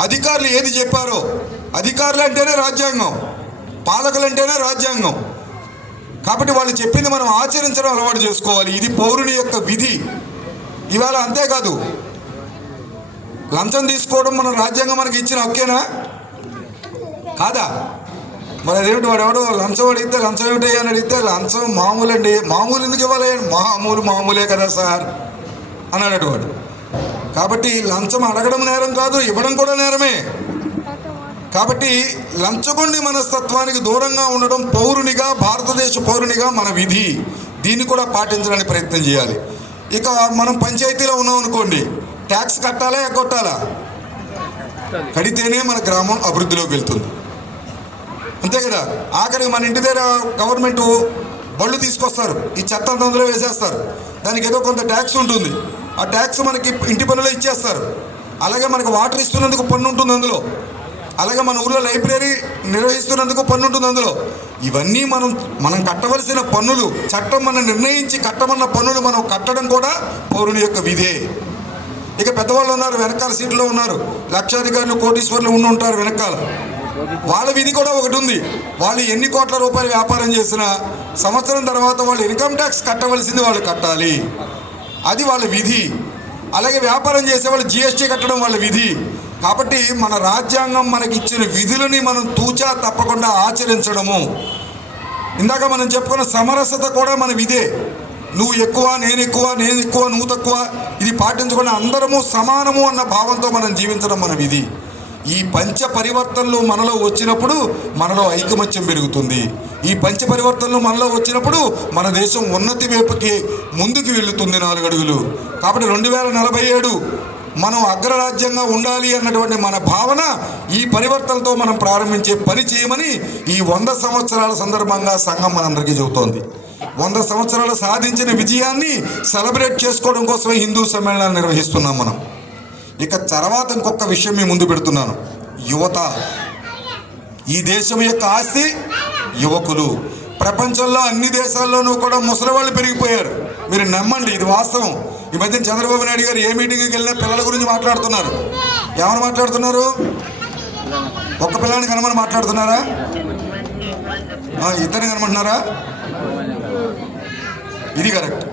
అధికారులు ఏది చెప్పారో, అధికారులు అంటేనే రాజ్యాంగం, పాలకులు అంటేనే రాజ్యాంగం. కాబట్టి వాళ్ళు చెప్పింది మనం ఆచరించడం అలవాటు చేసుకోవాలి. ఇది పౌరుని యొక్క విధి. ఇవాళ అంతేకాదు, లంచం తీసుకోవడం మన రాజ్యాంగం మనకి ఇచ్చిన హక్కేనా కాదా? మరి అదేమిటి, వాడు ఎవడో లంచం అడిగితే లంచం ఏమిటయ్యా అని అడిగితే లంచం మామూలు అండి. మామూలు ఎందుకు ఇవ్వాలి? మామూలే కదా సార్ అన్నాడు వాడు. కాబట్టి లంచం అడగడం నేరం కాదు, ఇవ్వడం కూడా నేరమే. కాబట్టి లంచగొండి మనస్తత్వానికి దూరంగా ఉండడం పౌరునిగా, భారతదేశ పౌరునిగా మన విధి. దీన్ని కూడా పాటించడానికి ప్రయత్నం చేయాలి. ఇక మనం పంచాయతీలో ఉన్నాం అనుకోండి, ట్యాక్స్ కట్టాలా ఎగ్గొట్టాలా? కడితేనే మన గ్రామం అభివృద్ధిలోకి వెళ్తుంది. అంతే కదా. ఆఖరికి మన ఇంటి దగ్గర గవర్నమెంట్ బళ్ళు తీసుకొస్తారు, ఈ చెత్త అంతా అందులో వేసేస్తారు. దానికి ఏదో కొంత ట్యాక్స్ ఉంటుంది. ఆ ట్యాక్స్ మనకి ఇంటి పన్నులో ఇచ్చేస్తారు. అలాగే మనకు వాటర్ ఇస్తున్నందుకు పన్ను ఉంటుంది అందులో. అలాగే మన ఊళ్ళో లైబ్రరీ నిర్వహిస్తున్నందుకు పన్ను ఉంటుంది అందులో. ఇవన్నీ మనం కట్టవలసిన పన్నులు. చట్టం మనం నిర్ణయించి కట్టమన్న పన్నులు మనం కట్టడం కూడా పౌరుని యొక్క విధే. ఇక పెద్దవాళ్ళు ఉన్నారు, వెనకాల సీట్లో ఉన్నారు, లక్షాధికారులు, కోటీశ్వర్లు ఉంటారు వెనకాల. వాళ్ళ విధి కూడా ఒకటి ఉంది. వాళ్ళు ఎన్ని కోట్ల రూపాయలు వ్యాపారం చేసినా సంవత్సరం తర్వాత వాళ్ళు ఇన్కమ్ ట్యాక్స్ కట్టవలసింది వాళ్ళు కట్టాలి. అది వాళ్ళ విధి. అలాగే వ్యాపారం చేసే వాళ్ళు జిఎస్టీ కట్టడం వాళ్ళ విధి. కాబట్టి మన రాజ్యాంగం మనకి ఇచ్చిన విధులని మనం తూచా తప్పకుండా ఆచరించడము. ఇందాక మనం చెప్పుకున్న సమరసత కూడా మన విధే. నువ్వు ఎక్కువ, నేను ఎక్కువ, నువ్వు తక్కువ, ఇది పాటించకుండా అందరము సమానము అన్న భావంతో మనం జీవించడం మన విధి. ఈ పంచ పరివర్తనలు మనలో వచ్చినప్పుడు మనలో ఐకమత్యం పెరుగుతుంది. ఈ పంచ పరివర్తనలు మనలో వచ్చినప్పుడు మన దేశం ఉన్నతి వైపుకి ముందుకు వెళుతుంది 4 అడుగులు. కాబట్టి 2047 మనం అగ్రరాజ్యంగా ఉండాలి అన్నటువంటి మన భావన ఈ పరివర్తనతో మనం ప్రారంభించే పని చేయమని ఈ 100 సంవత్సరాల సందర్భంగా సంఘం మనందరికీ చెబుతోంది. 100 సంవత్సరాలు సాధించిన విజయాన్ని సెలబ్రేట్ చేసుకోవడం కోసమే హిందూ సమ్మేళనాలు నిర్వహిస్తున్నాం మనం. ఇక తర్వాత ఇంకొక విషయం మీ ముందు పెడుతున్నాను. యువత. ఈ దేశం యొక్క ఆస్తి యువకులు. ప్రపంచంలో అన్ని దేశాల్లోనూ కూడా ముసలి వాళ్ళు పెరిగిపోయారు. మీరు నమ్మండి, ఇది వాస్తవం. ఈ మధ్య చంద్రబాబు నాయుడు గారు ఏ మీటింగ్కి వెళ్ళినా పిల్లల గురించి మాట్లాడుతున్నారు. ఎవరు మాట్లాడుతున్నారు? ఒక్క పిల్లాన్ని కనమని మాట్లాడుతున్నారా? ఇద్దరిని కనమంటున్నారా? ఇది కరెక్ట్.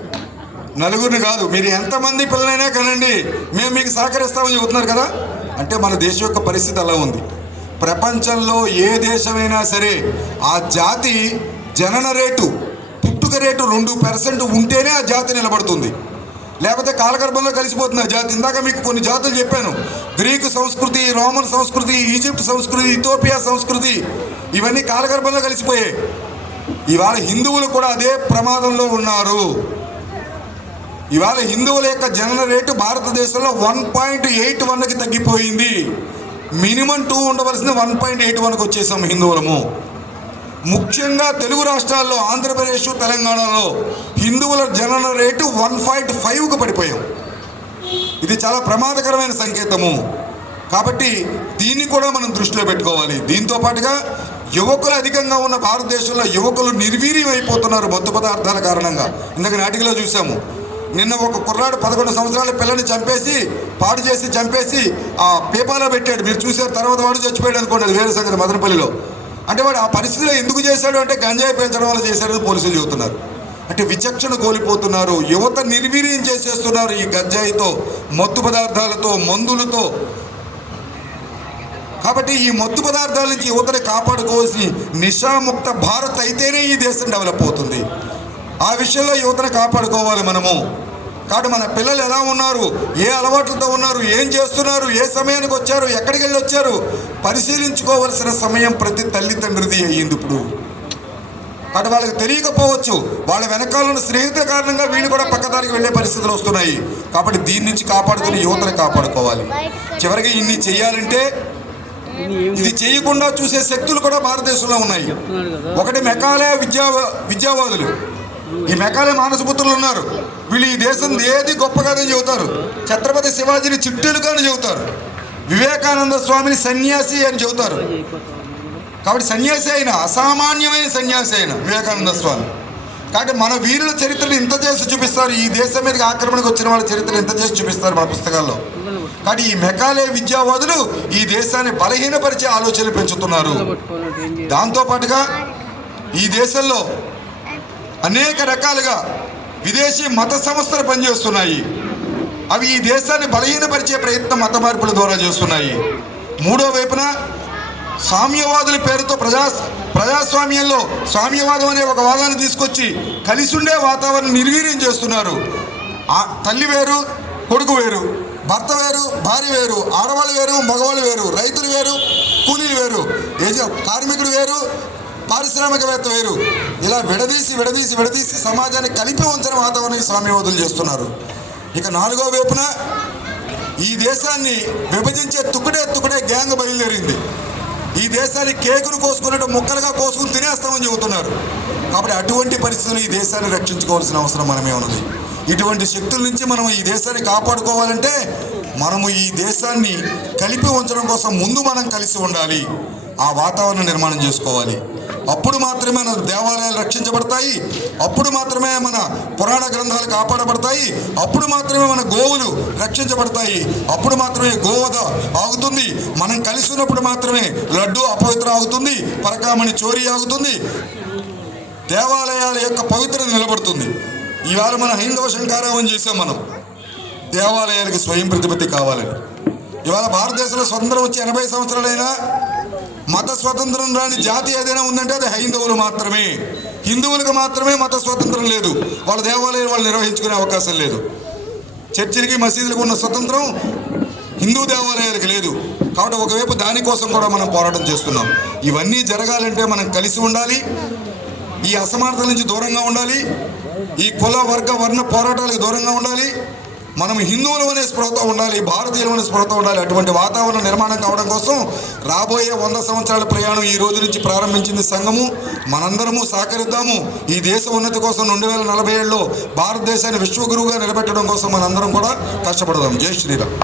నలుగురిని కాదు, మీరు ఎంతమంది పిల్లలైనా కనండి, మేము మీకు సహకరిస్తామని చెబుతున్నారు కదా. అంటే మన దేశం యొక్క పరిస్థితి అలా ఉంది. ప్రపంచంలో ఏ దేశమైనా సరే ఆ జాతి జనన రేటు, పుట్టుక రేటు 2% ఉంటేనే ఆ జాతి నిలబడుతుంది. లేకపోతే కాలగర్భంలో కలిసిపోతుంది ఆ జాతి. ఇందాక మీకు కొన్ని జాతులు చెప్పాను. గ్రీకు సంస్కృతి, రోమన్ సంస్కృతి, ఈజిప్ట్ సంస్కృతి, ఇథియోపియా సంస్కృతి, ఇవన్నీ కాలగర్భంలో కలిసిపోయాయి. ఇవాళ హిందువులు కూడా అదే ప్రమాదంలో ఉన్నారు. ఇవాళ హిందువుల యొక్క జనన రేటు భారతదేశంలో 1.81కి తగ్గిపోయింది. మినిమం 2 ఉండవలసింది 1.81కి వచ్చేసాం హిందువులము. ముఖ్యంగా తెలుగు రాష్ట్రాల్లో, ఆంధ్రప్రదేశ్, తెలంగాణలో హిందువుల జనన రేటు 1.5కు పడిపోయాం. ఇది చాలా ప్రమాదకరమైన సంకేతము. కాబట్టి దీన్ని కూడా మనం దృష్టిలో పెట్టుకోవాలి. దీంతో పాటుగా యువకులు అధికంగా ఉన్న భారతదేశంలో యువకులు నిర్వీర్యం అయిపోతున్నారు మత్తు పదార్థాల కారణంగా. ఇందాక నాటికలో చూసాము. నిన్న ఒక కుర్రాడు 11 సంవత్సరాల పిల్లని చంపేసి పాడు చేసి చంపేసి ఆ పేపాలో పెట్టాడు. మీరు చూసారు. తర్వాత వాడు చచ్చిపోయాడు అనుకోండి, అది వేరే సంగతి. మదనపల్లిలో అంటే వాడు ఆ పరిస్థితిలో ఎందుకు చేశాడు అంటే గంజాయి పెంచడం వల్ల చేశాడని పోలీసులు చెబుతున్నారు. అంటే విచక్షణ కోల్పోతున్నారు. యువత నిర్వీర్యం చేసేస్తున్నారు ఈ గంజాయితో, మత్తు పదార్థాలతో, మందులతో. కాబట్టి ఈ మత్తు పదార్థాల నుంచి యువతని కాపాడుకోవాల్సి నిశాముక్త భారత్ అయితేనే ఈ దేశం డెవలప్ అవుతుంది. ఆ విషయంలో యువతను కాపాడుకోవాలి మనము. కాబట్టి మన పిల్లలు ఎలా ఉన్నారు, ఏ అలవాట్లతో ఉన్నారు, ఏం చేస్తున్నారు, ఏ సమయానికి వచ్చారు, ఎక్కడికి వెళ్ళి వచ్చారు పరిశీలించుకోవాల్సిన సమయం ప్రతి తల్లిదండ్రిది అయ్యింది ఇప్పుడు. కాబట్టి వాళ్ళకి తెలియకపోవచ్చు, వాళ్ళ వెనకాల స్నేహితుల కారణంగా వీళ్ళు కూడా పక్కదారికి వెళ్ళే పరిస్థితులు వస్తున్నాయి. కాబట్టి దీని నుంచి కాపాడుకుని యువతను కాపాడుకోవాలి. చివరికి ఇన్ని చేయాలంటే ఇది చేయకుండా చూసే శక్తులు కూడా భారతదేశంలో ఉన్నాయి. ఒకటి మెకాలే విద్యావాదులు. ఈ మెకాలే మానసపుత్రులు ఉన్నారు. వీళ్ళు ఈ దేశం ఏది గొప్పగానే చెబుతారు. ఛత్రపతి శివాజీని చిట్టెలుగానే చెబుతారు. వివేకానంద స్వామిని సన్యాసి అని చెబుతారు. కాబట్టి సన్యాసి అయిన, అసామాన్యమైన సన్యాసి అయిన వివేకానంద స్వామి. కాబట్టి మన వీరుల చరిత్రను ఇంత చేసి చూపిస్తారు. ఈ దేశం మీదకి ఆక్రమణకు వచ్చిన వాళ్ళ చరిత్రను ఇంత చేసి చూపిస్తారు మన పుస్తకాల్లో. కాబట్టి ఈ మెకాలే విద్యావాదులు ఈ దేశాన్ని బలహీనపరిచే ఆలోచనలు పెంచుతున్నారు. దాంతోపాటుగా ఈ దేశంలో అనేక రకాలుగా విదేశీ మత సంస్థలు పనిచేస్తున్నాయి. అవి ఈ దేశాన్ని బలహీనపరిచే ప్రయత్నం మత మార్పుల ద్వారా చేస్తున్నాయి. మూడో వైపున సామ్యవాదుల పేరుతో ప్రజాస్వామ్యంలో సామ్యవాదం అనే ఒక వాదాన్ని తీసుకొచ్చి కలిసి ఉండే వాతావరణం నిర్వీర్యం చేస్తున్నారు. తల్లి వేరు, కొడుకు వేరు, భర్త వేరు, భార్య వేరు, ఆడవాళ్ళు వేరు, మగవాళ్ళు వేరు, రైతులు వేరు, కూలీలు వేరు, కార్మికుడు వేరు, పారిశ్రామికవేత్త వేరు. ఇలా విడదీసి సమాజాన్ని కలిపి ఉంచిన వాతావరణాన్ని సామ్యవాదులు చేస్తున్నారు. ఇక నాలుగో వైపున ఈ దేశాన్ని విభజించే తుక్కడే గ్యాంగ్ బయలుదేరింది. ఈ దేశాన్ని కేకును కోసుకున్నట్టు ముక్కలుగా కోసుకుని తినేస్తామని చెబుతున్నారు. కాబట్టి అటువంటి పరిస్థితులు ఈ దేశాన్ని రక్షించుకోవాల్సిన అవసరం మనమే ఉన్నది. ఇటువంటి శక్తుల నుంచి మనం ఈ దేశాన్ని కాపాడుకోవాలంటే మనము ఈ దేశాన్ని కలిపి ఉంచడం కోసం ముందు మనం కలిసి ఉండాలి. ఆ వాతావరణం నిర్మాణం చేసుకోవాలి. అప్పుడు మాత్రమే మన దేవాలయాలు రక్షించబడతాయి. అప్పుడు మాత్రమే మన పురాణ గ్రంథాలు కాపాడబడతాయి. అప్పుడు మాత్రమే మన గోవులు రక్షించబడతాయి. అప్పుడు మాత్రమే గోవధ ఆగుతుంది. మనం కలిసి ఉన్నప్పుడు మాత్రమే లడ్డు అపవిత్ర ఆగుతుంది, పరకామణి చోరీ ఆగుతుంది, దేవాలయాల యొక్క పవిత్రత నిలబడుతుంది. ఇవాళ మన హైందవ శంకారావం చేసాం. మనం దేవాలయాలకి స్వయం ప్రతిపత్తి కావాలని. ఇవాళ భారతదేశంలో స్వతంత్రం వచ్చి 80 సంవత్సరాలైనా మత స్వతంత్రం రాని జాతి ఏదైనా ఉందంటే అది హైందవులు మాత్రమే. హిందువులకు మాత్రమే మత స్వతంత్రం లేదు. వాళ్ళ దేవాలయాలు వాళ్ళు నిర్వహించుకునే అవకాశం లేదు. చర్చిలకి మసీదులకు ఉన్న స్వతంత్రం హిందూ దేవాలయాలకు లేదు. కాబట్టి ఒకవైపు దానికోసం కూడా మనం పోరాటం చేస్తున్నాం. ఇవన్నీ జరగాలంటే మనం కలిసి ఉండాలి. ఈ అసమానతల నుంచి దూరంగా ఉండాలి. ఈ కుల వర్గ వర్ణ పోరాటాలకు దూరంగా ఉండాలి. మనం హిందువులు అనే స్పృహతో ఉండాలి, భారతీయులు అనే స్పృహతో ఉండాలి. అటువంటి వాతావరణ నిర్మాణం కావడం కోసం రాబోయే 100 సంవత్సరాల ప్రయాణం ఈ రోజు నుంచి ప్రారంభించింది సంఘము. మనందరము సహకరిద్దాము. ఈ దేశ ఉన్నతి కోసం 2047లో భారతదేశాన్ని విశ్వగురువుగా నిలబెట్టడం కోసం మనందరం కూడా కష్టపడదాం. జై శ్రీరామ్.